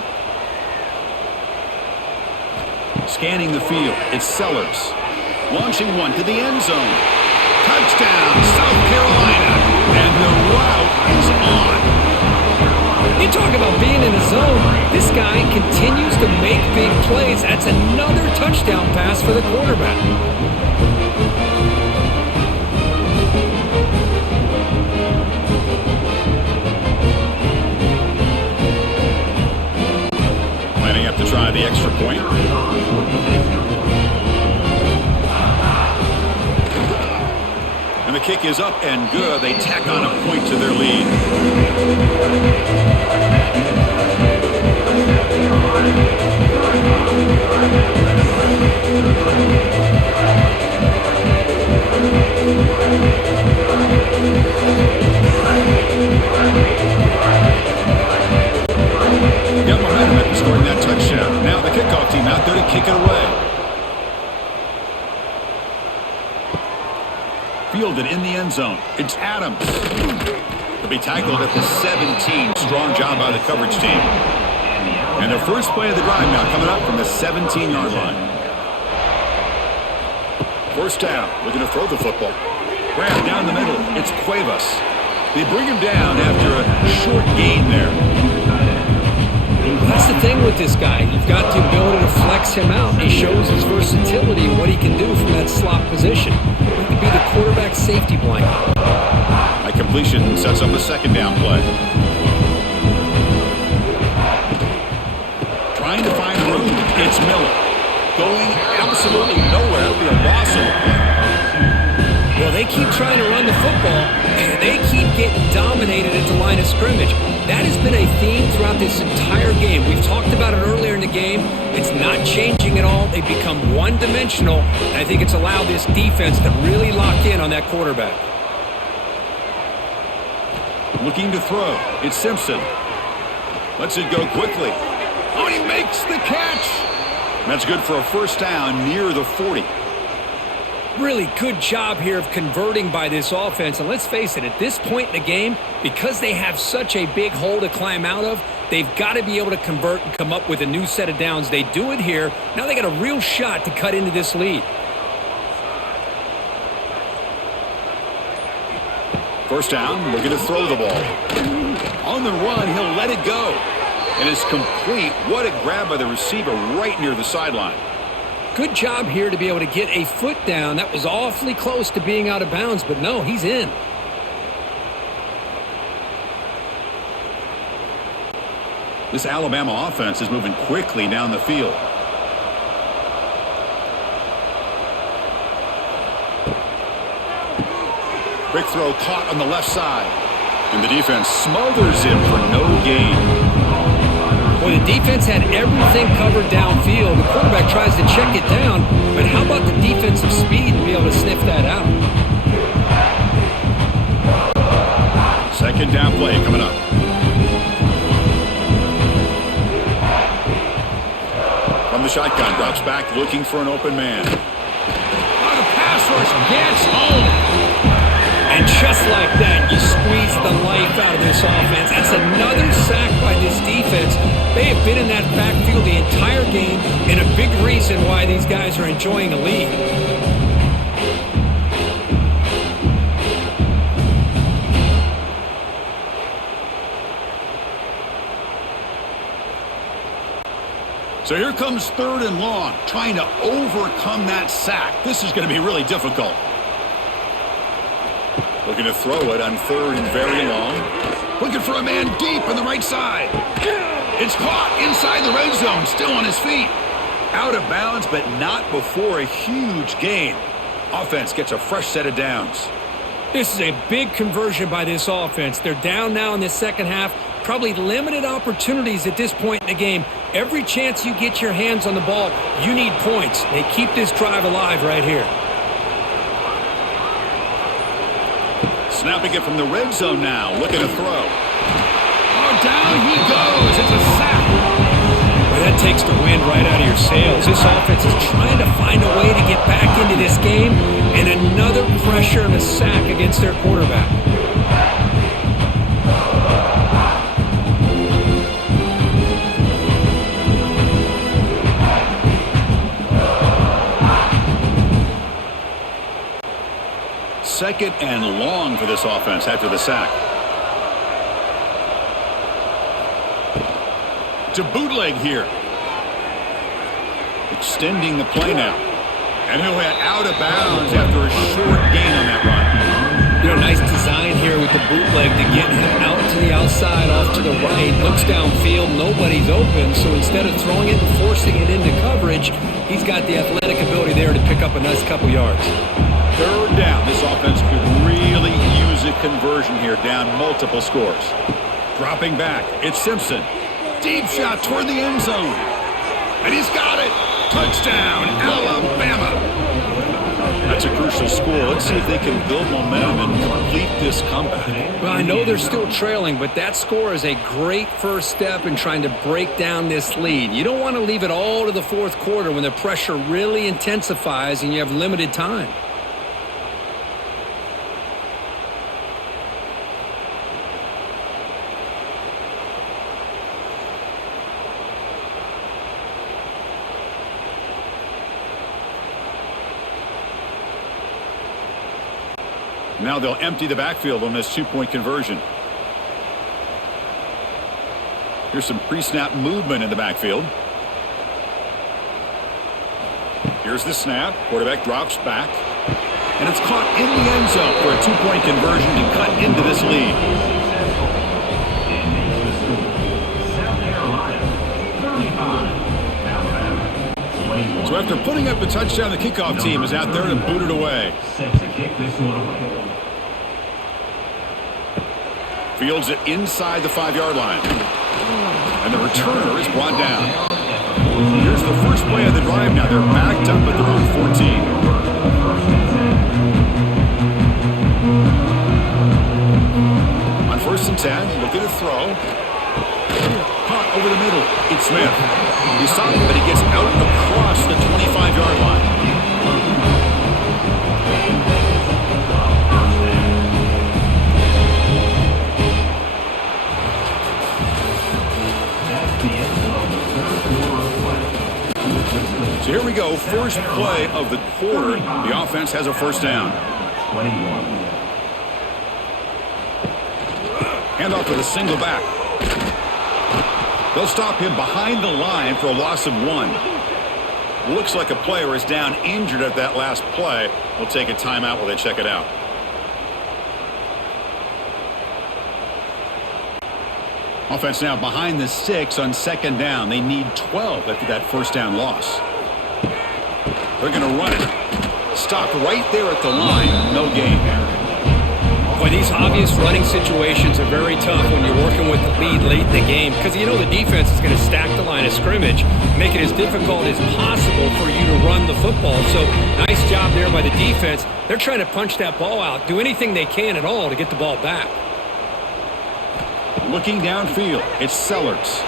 Scanning the field, it's Sellers. Launching one to the end zone. Touchdown, South Carolina. And the route is on. You talk about being in the zone. This guy continues to make big plays. That's another touchdown pass for the quarterback. Up to try the extra point. And the kick is up and good. They tack on a point to their lead. Got momentum after scoring that touchdown. Now the kickoff team out there to kick it away. Fielded in the end zone. It's Adams. He'll be tackled at the 17. Strong job by the coverage team. And their first play of the drive now coming up from the 17-yard line. First down. Looking to throw the football. Grab down the middle. It's Cuevas. They bring him down after a short gain there. That's the thing with this guy. You've got the ability to flex him out. He shows his versatility and what he can do from that slot position. He could be the quarterback safety blanket. That completion sets up a second down play. Trying to find room. It's Miller. Going absolutely nowhere. It'll be a loss of the play. Well, they keep trying to run the football, and they keep getting dominated at the line of scrimmage. That has been a theme throughout this entire game. We've talked about it earlier in the game. It's not changing at all. They've become one-dimensional, and I think it's allowed this defense to really lock in on that quarterback. Looking to throw. It's Simpson. Lets it go quickly. Oh, he makes the catch. That's good for a first down near the 40. Really good job here of converting by this offense. And let's face it, at this point in the game, because they have such a big hole to climb out of, they've got to be able to convert and come up with a new set of downs. They do it here. Now they got a real shot to cut into this lead. First down, looking to throw the ball. On the run, he'll let it go. And it's complete. What a grab by the receiver right near the sideline. Good job here to be able to get a foot down. That was awfully close to being out of bounds, but no, he's in. This Alabama offense is moving quickly down the field. Quick throw caught on the left side. And the defense smothers him for no gain. Well, the defense had everything covered downfield. The quarterback tries to check it down, but how about the defensive speed to be able to sniff that out? Second down play coming up. From the shotgun, drops back looking for an open man. Oh, the pass rush gets home. And just like that, you squeeze the life out of this offense. That's another sack by this defense. They have been in that backfield the entire game, and a big reason why these guys are enjoying a lead. So here comes third and long, trying to overcome that sack. This is going to be really difficult. Looking to throw it on third and very long. Looking for a man deep on the right side. It's caught inside the red zone, still on his feet. Out of bounds, but not before a huge gain. Offense gets a fresh set of downs. This is a big conversion by this offense. They're down now in the second half. Probably limited opportunities at this point in the game. Every chance you get your hands on the ball, you need points. They keep this drive alive right here. Snapping it from the red zone now, looking to throw. Oh, down he goes. It's a sack. Well, that takes the wind right out of your sails. This offense is trying to find a way to get back into this game, and another pressure and a sack against their quarterback. Second and long for this offense after the sack. To bootleg here. Extending the play now. And he'll hit out of bounds after a short gain on that run. You know, nice design here with the bootleg to get him out to the outside, off to the right. Looks downfield, nobody's open. So instead of throwing it and forcing it into coverage, he's got the athletic ability there to pick up a nice couple yards. Third down. This offense could really use a conversion here, down multiple scores. Dropping back, it's Simpson. Deep shot toward the end zone. And he's got it. Touchdown, Alabama. That's a crucial score. Let's see if they can build momentum and complete this comeback. Well, I know they're still trailing, but that score is a great first step in trying to break down this lead. You don't want to leave it all to the fourth quarter when the pressure really intensifies and you have limited time. Now they'll empty the backfield on this two-point conversion. Here's some pre-snap movement in the backfield. Here's the snap. Quarterback drops back. And it's caught in the end zone for a two-point conversion to cut into this lead. So after putting up the touchdown, the kickoff team is out there to boot it away. Set to kick this one away. Fields it inside the 5-yard line. And the returner is brought down. Here's the first play of the drive now. They're backed up at their own 14. On 1st and 10, looking to throw. Caught over the middle. It's Smith. He's stopped, but he gets out across the 25-yard line. first play of the quarter. The offense has a first down. 21. Handoff to the single back. They'll stop him behind the line for a loss of 1. Looks like a player is down injured at that last play. We'll take a timeout while they check it out. Offense now behind the 6 on second down. They need 12 after that first down loss. They're going to run it. Stopped right there at the line. No gain. Boy, these obvious running situations are very tough when you're working with the lead late in the game because you know the defense is going to stack the line of scrimmage, make it as difficult as possible for you to run the football. So nice job there by the defense. They're trying to punch that ball out, do anything they can at all to get the ball back. Looking downfield, it's Sellers.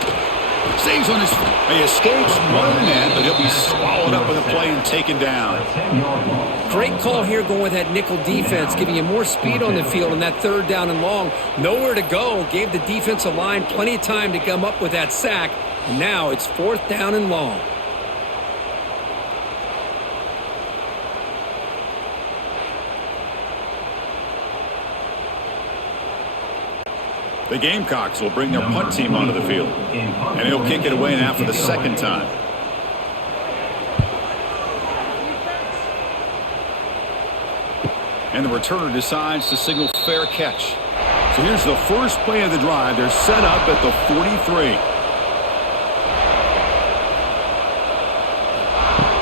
Stays on his feet. He escapes one man, but he'll be swallowed up in the play and taken down. Great call here going with that nickel defense, giving you more speed on the field on that third down and long. Nowhere to go. Gave the defensive line plenty of time to come up with that sack. And now it's fourth down and long. The Gamecocks will bring their punt team onto the field. And he'll kick it away now for the second time. And the returner decides to signal fair catch. So here's the first play of the drive. They're set up at the 43.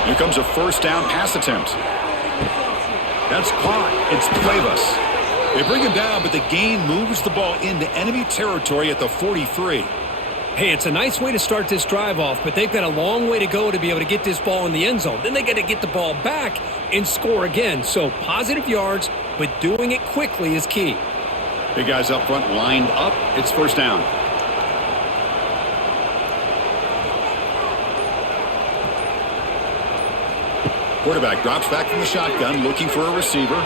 Here comes a first down pass attempt. That's caught. It's Cuevas. They bring him down, but the gain moves the ball into enemy territory at the 43. Hey, it's a nice way to start this drive off, but they've got a long way to go to be able to get this ball in the end zone. Then they got to get the ball back and score again. So positive yards, but doing it quickly is key. Big guys up front lined up. It's first down. Quarterback drops back from the shotgun, looking for a receiver.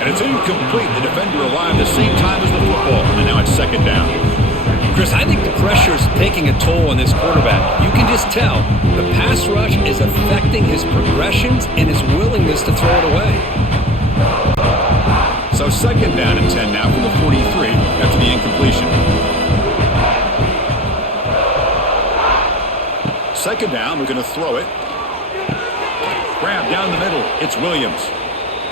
And it's incomplete. The defender arrived the same time as the football. And now it's second down. Chris, I think the pressure is taking a toll on this quarterback. You can just tell the pass rush is affecting his progressions and his willingness to throw it away. So second down and 10 now from the 43 after the incompletion. Second down, we're going to throw it. Grab down the middle. It's Williams.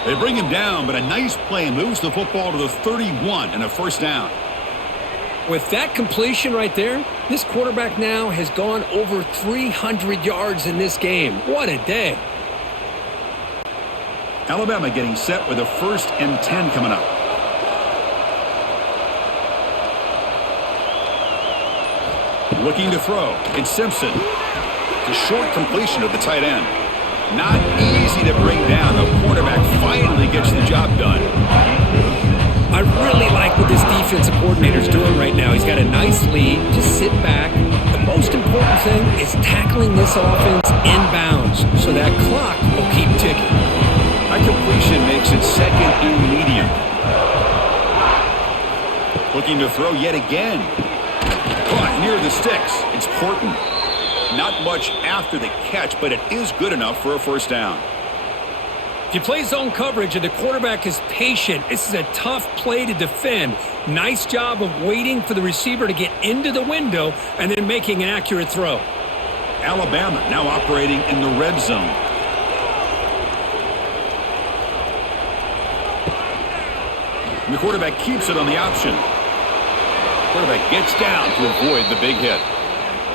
They bring him down, but a nice play moves the football to the 31 and a first down. With that completion right there, this quarterback now has gone over 300 yards in this game. What a day. Alabama getting set with a first and 10 coming up. Looking to throw. It's Simpson. It's a short completion of the tight end. Not easy to bring down. The quarterback finally gets the job done. I really like what this defensive coordinator is doing right now. He's got a nice lead. Just sit back. The most important thing is tackling this offense inbounds so that clock will keep ticking. That completion makes it second and medium. Looking to throw yet again. Caught near the sticks. It's Horton. Not much after the catch, but it is good enough for a first down. If you play zone coverage and the quarterback is patient, this is a tough play to defend. Nice job of waiting for the receiver to get into the window and then making an accurate throw. Alabama now operating in the red zone. And the quarterback keeps it on the option. Quarterback gets down to avoid the big hit.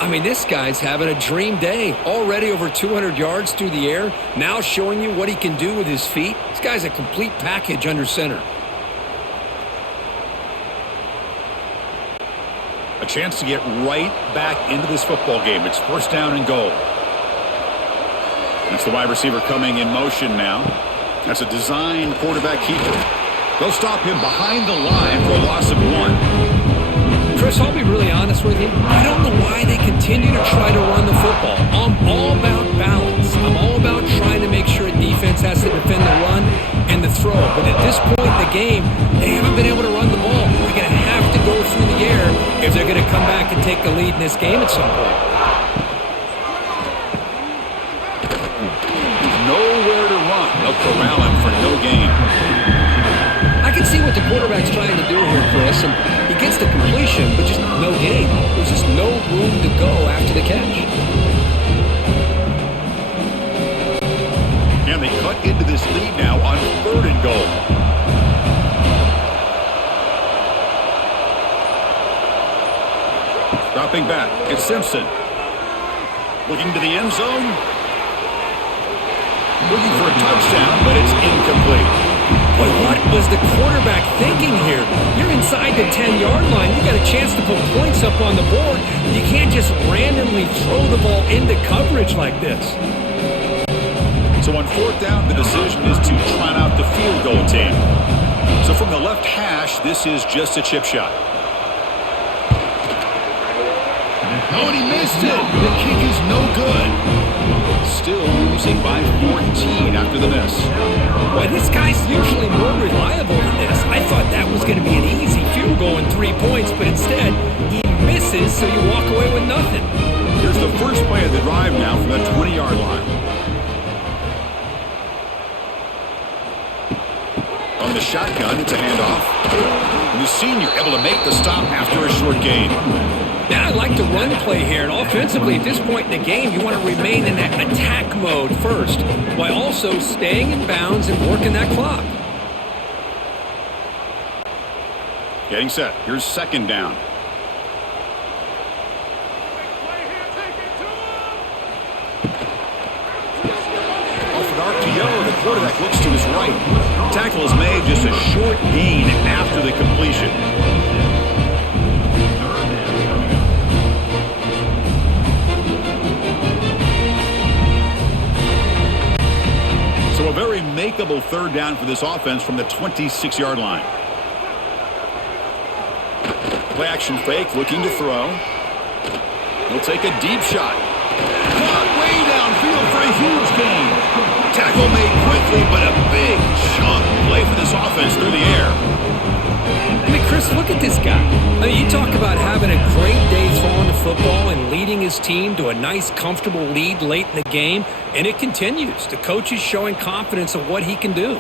I mean, this guy's having a dream day. Already over 200 yards through the air. Now showing you what he can do with his feet. This guy's a complete package under center. A chance to get right back into this football game. It's first down and goal. That's the wide receiver coming in motion now. That's a design quarterback keeper. They'll stop him behind the line for a loss of 1. Chris, I'll be really honest with you. I don't know why they continue to try to run the football. I'm all about balance. I'm all about trying to make sure a defense has to defend the run and the throw. But at this point in the game, they haven't been able to run the ball. They're going to have to go through the air if they're going to come back and take the lead in this game at some point. now corral him for no gain. I can see what the quarterback's trying to do here, Chris, and he gets the completion, but just no gain. There's just no room to go after the catch. And they cut into this lead now on 3rd and goal. Dropping back, it's Simpson. Looking to the end zone. Looking for a touchdown, but it's incomplete. But what was the quarterback thinking here? You're inside the 10-yard line. You got a chance to put points up on the board. You can't just randomly throw the ball into coverage like this. So on 4th down, the decision is to trot out the field goal team. So from the left hash, this is just a chip shot. Oh, and he missed it. The kick is no good. Still losing by 14 after the miss. Boy, this guy's usually more reliable than this. I thought that was going to be an easy field goal and 3 points, but instead, he misses, so you walk away with nothing. Here's the first play of the drive now from the 20-yard line. On the shotgun, it's a handoff. And the senior able to make the stop after a short gain. Now, I like the run play here, and offensively, at this point in the game, you want to remain in that attack mode first, while also staying in bounds and working that clock. Getting set. Here's 2nd down. Off an RPO, the quarterback looks to his right. Tackle is made, just a short gain after the completion. So a very makeable 3rd down for this offense from the 26-yard line. Play action fake, looking to throw. He'll take a deep shot. Caught way downfield for a huge gain. Tackle made quickly, but a big chunk play for this offense through the air. I mean, Chris, look at this guy. I mean, you talk about having a great day throwing the football and leading his team to a nice, comfortable lead late in the game, and it continues. The coach is showing confidence of what he can do.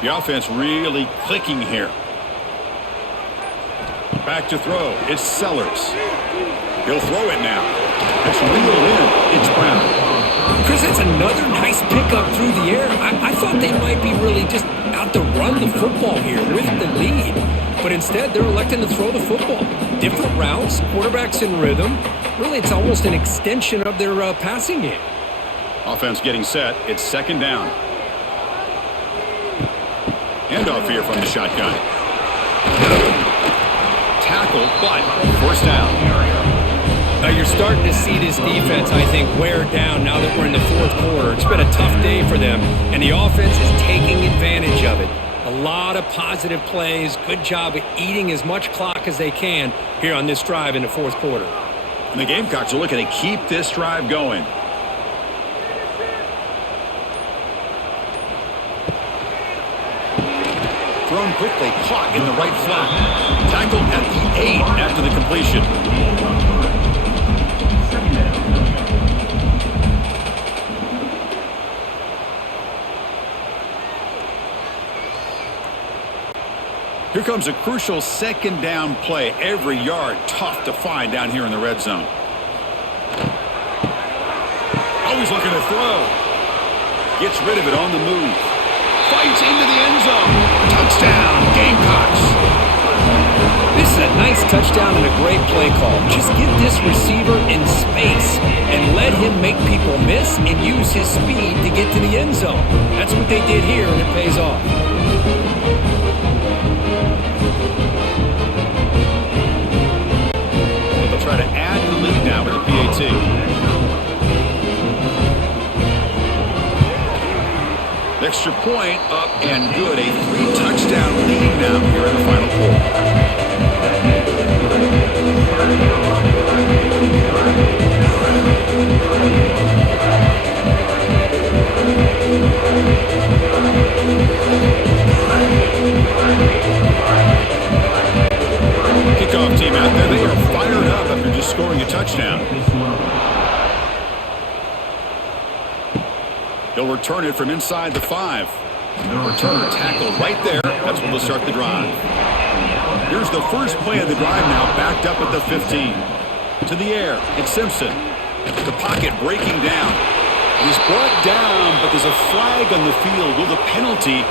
The offense really clicking here. Back to throw. It's Sellers. He'll throw it now. It's reeled in. It's Brown. Chris, that's another nice pickup through the air. I thought they might be really just out to run the football here with the lead. But instead, they're electing to throw the football. Different routes, quarterbacks in rhythm. Really, it's almost an extension of their passing game. Offense getting set. It's 2nd down. Handoff here from the shotgun. Tackle, but 1st down. Now you're starting to see this defense, I think, wear down now that we're in the 4th quarter. It's been a tough day for them, and the offense is taking advantage of it. A lot of positive plays. Good job of eating as much clock as they can here on this drive in the 4th quarter. And the Gamecocks are looking to keep this drive going. Thrown quickly, caught in the right flat. Tackled at the 8 after the completion. Here comes a crucial 2nd down play. Every yard tough to find down here in the red zone. Always looking to throw. Gets rid of it on the move. Fights into the end zone. Touchdown, Gamecocks. This is a nice touchdown and a great play call. Just get this receiver in space and let him make people miss and use his speed to get to the end zone. That's what they did here, and it pays off. They'll try to add the lead now with the PAT. Extra point up and good. A 3-touchdown lead now here in the final quarter. Kickoff team out there. They are fired up after just scoring a touchdown. He'll return it from inside the 5. The returner tackled right there. That's when they'll start the drive. Here's the first play of the drive now, backed up at the 15. To the air, it's Simpson. The pocket breaking down. He's brought down, but there's a flag on the field. Will the penalty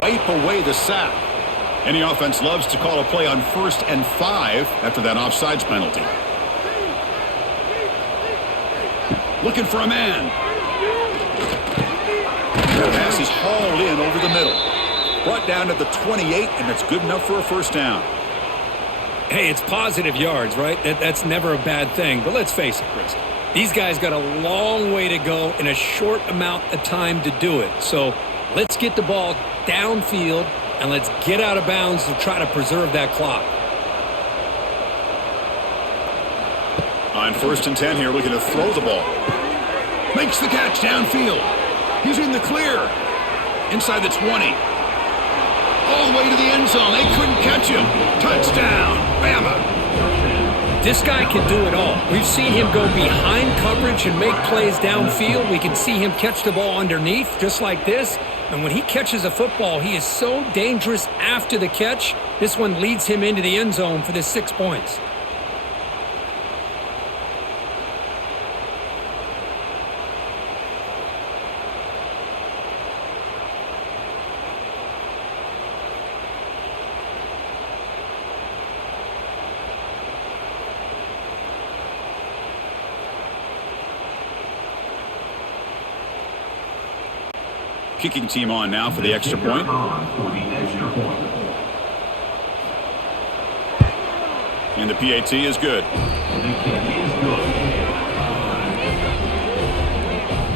wipe away the sack? Any offense loves to call a play on 1st and 5 after that offsides penalty. Looking for a man. The pass is hauled in over the middle. Brought down to the 28, and that's good enough for a first down. Hey, it's positive yards, right? That's never a bad thing. But let's face it, Chris. These guys got a long way to go in a short amount of time to do it. So let's get the ball downfield, and let's get out of bounds to try to preserve that clock. On 1st and 10 here, looking to throw the ball. Makes the catch downfield. He's in the clear. Inside the 20. All the way to the end zone. They couldn't catch him. Touchdown, Bama. This guy can do it all. We've seen him go behind coverage and make plays downfield. We can see him catch the ball underneath, just like this. And when he catches a football, he is so dangerous after the catch. This one leads him into the end zone for the 6 points. Kicking team on now for the extra point. And the PAT is good. The kick is good.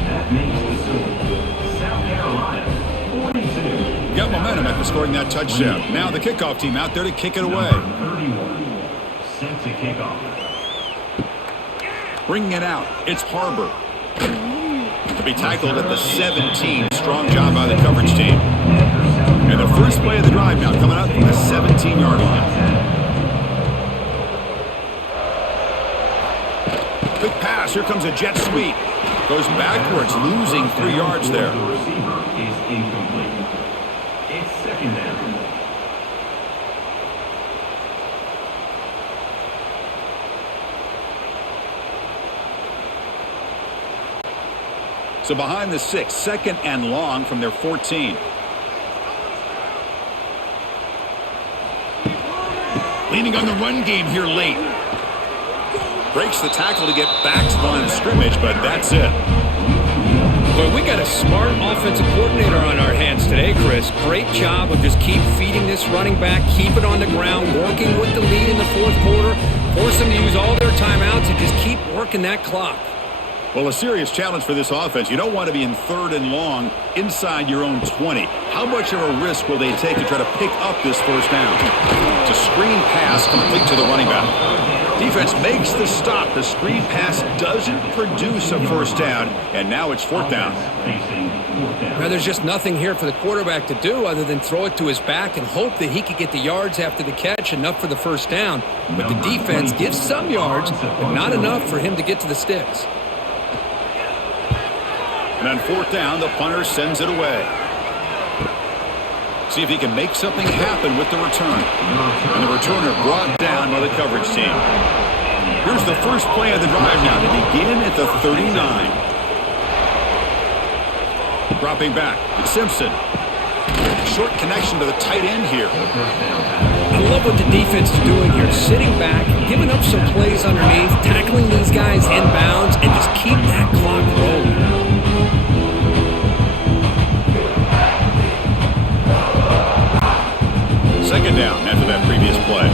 That makes the score South Carolina 42. Got momentum after scoring that touchdown. Now the kickoff team out there to kick it away. 31. Set to kick off. Bringing it out. It's Harbor. To be tackled at the 17. Strong job by the coverage team. And the first play of the drive now coming up from the 17-yard line. Quick pass. Here comes a jet sweep. Goes backwards, losing 3 yards there. The receiver is incomplete. It's 2nd down. So behind the 6, 2nd and long from their 14. Leaning on the run game here late. Breaks the tackle to get back to the line of scrimmage, but that's it. Boy, we got a smart offensive coordinator on our hands today, Chris. Great job of just keep feeding this running back, keep it on the ground, working with the lead in the 4th quarter, force them to use all their timeouts, and just keep working that clock. Well, a serious challenge for this offense. You don't want to be in 3rd and long inside your own 20. How much of a risk will they take to try to pick up this first down? It's a screen pass complete to the running back. Defense makes the stop. The screen pass doesn't produce a first down, and now it's 4th down. Now, there's just nothing here for the quarterback to do other than throw it to his back and hope that he could get the yards after the catch, enough for the first down. But the defense gives some yards, but not enough for him to get to the sticks. And on 4th down, the punter sends it away. See if he can make something happen with the return. And the returner brought down by the coverage team. Here's the first play of the drive now to begin at the 39. Dropping back, it's Simpson. Short connection to the tight end here. I love what the defense is doing here. Sitting back, giving up some plays underneath, tackling these guys inbounds, and just keep that clock rolling. 2nd down after that previous play.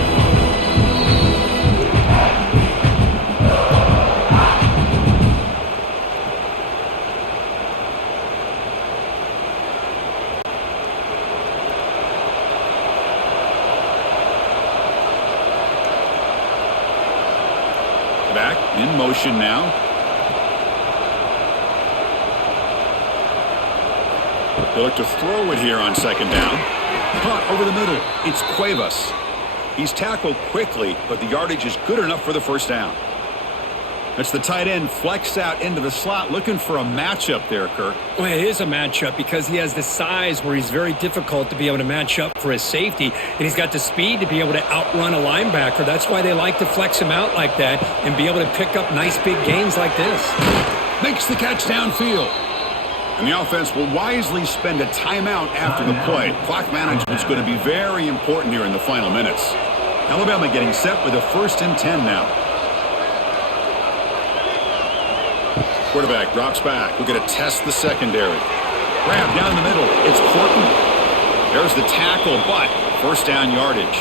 Back in motion now. They look to throw it here on 2nd down. Caught over the middle. It's Cuevas. He's tackled quickly, but the yardage is good enough for the first down. It's the tight end flex out into the slot, looking for a matchup there, Kirk. Well, it is a matchup because he has the size where he's very difficult to be able to match up for his safety, and he's got the speed to be able to outrun a linebacker. That's why they like to flex him out like that and be able to pick up nice big gains like this. Makes the catch downfield. And the offense will wisely spend a timeout after the play. Clock management's going to be very important here in the final minutes. Alabama getting set with a 1st and 10 now. Quarterback drops back. We're going to test the secondary. Grab down the middle. It's Portman. There's the tackle, but first down yardage.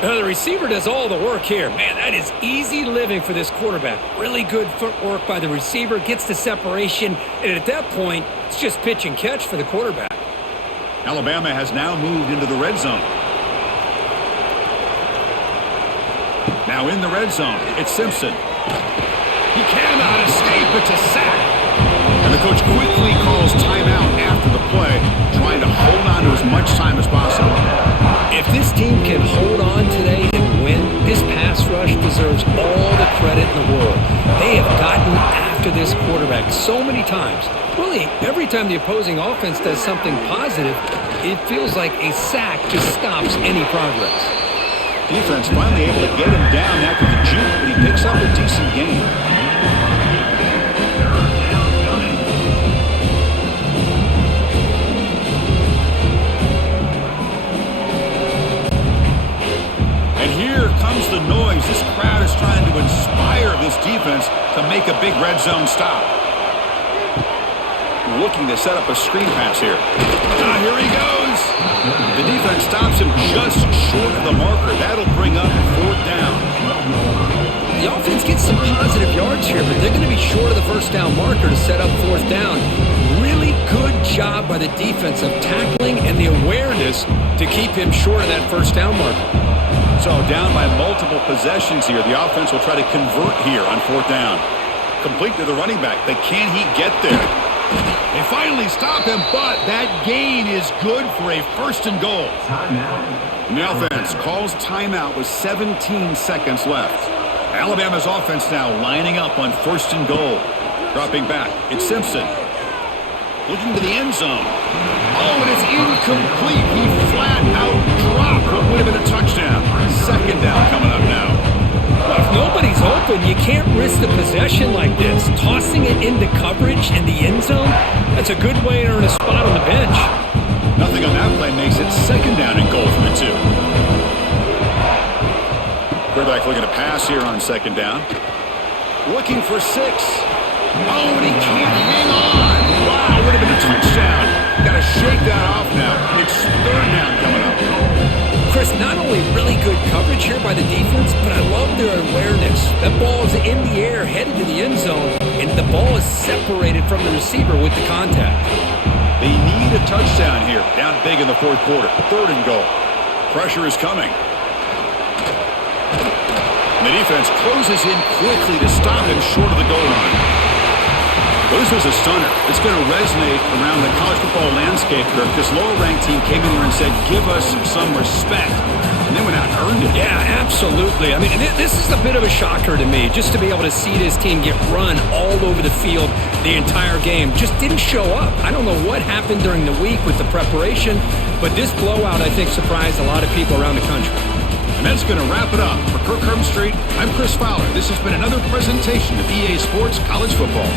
The receiver does all the work here. Man, that is easy living for this quarterback. Really good footwork by the receiver. Gets the separation. And at that point, it's just pitch and catch for the quarterback. Alabama has now moved into the red zone. Now in the red zone, it's Simpson. He cannot escape. It's a sack. And the coach quickly calls timeout after the play, trying to hold on to as much time as possible. If this team can hold on today and win, this pass rush deserves all the credit in the world. They have gotten after this quarterback so many times. Really, every time the opposing offense does something positive, it feels like a sack just stops any progress. Defense finally able to get him down after the juke, but he picks up a decent gain. And here comes the noise. This crowd is trying to inspire this defense to make a big red zone stop. Looking to set up a screen pass here. Here he goes. The defense stops him just short of the marker. That'll bring up 4th down. The offense gets some positive yards here, but they're going to be short of the first down marker to set up 4th down. Really good job by the defense of tackling and the awareness to keep him short of that first down marker. So down by multiple possessions here. The offense will try to convert here on 4th down. Complete to the running back, but can he get there? They finally stop him, but that gain is good for a 1st and goal. And the offense calls timeout with 17 seconds left. Alabama's offense now lining up on 1st and goal. Dropping back, it's Simpson. Looking to the end zone. Oh, and it's incomplete. He flat out dropped what would have been a touchdown. 2nd down coming up now. If nobody's open, you can't risk the possession like this. Tossing it into coverage in the end zone, that's a good way to earn a spot on the bench. Nothing on that play makes it 2nd down and goal for the 2. Quarterback looking to pass here on 2nd down. Looking for 6. Oh, and he can't hang on. Wow, would have been a touchdown. Got to shake that off now. It's 3rd down coming up. Chris, not only really good coverage here by the defense, but I love their awareness. That ball is in the air, headed to the end zone, and the ball is separated from the receiver with the contact. They need a touchdown here. Down big in the 4th quarter. 3rd and goal. Pressure is coming. And the defense closes in quickly to stop him short of the goal line. Well, this was a stunner. It's going to resonate around the college football landscape, Kirk. This lower-ranked team came in here and said, give us some respect. And they went out and earned it. Yeah, absolutely. I mean, this is a bit of a shocker to me, just to be able to see this team get run all over the field the entire game. Just didn't show up. I don't know what happened during the week with the preparation, but this blowout, I think, surprised a lot of people around the country. And that's going to wrap it up. For Kirk Herbstreit, I'm Chris Fowler. This has been another presentation of EA Sports College Football.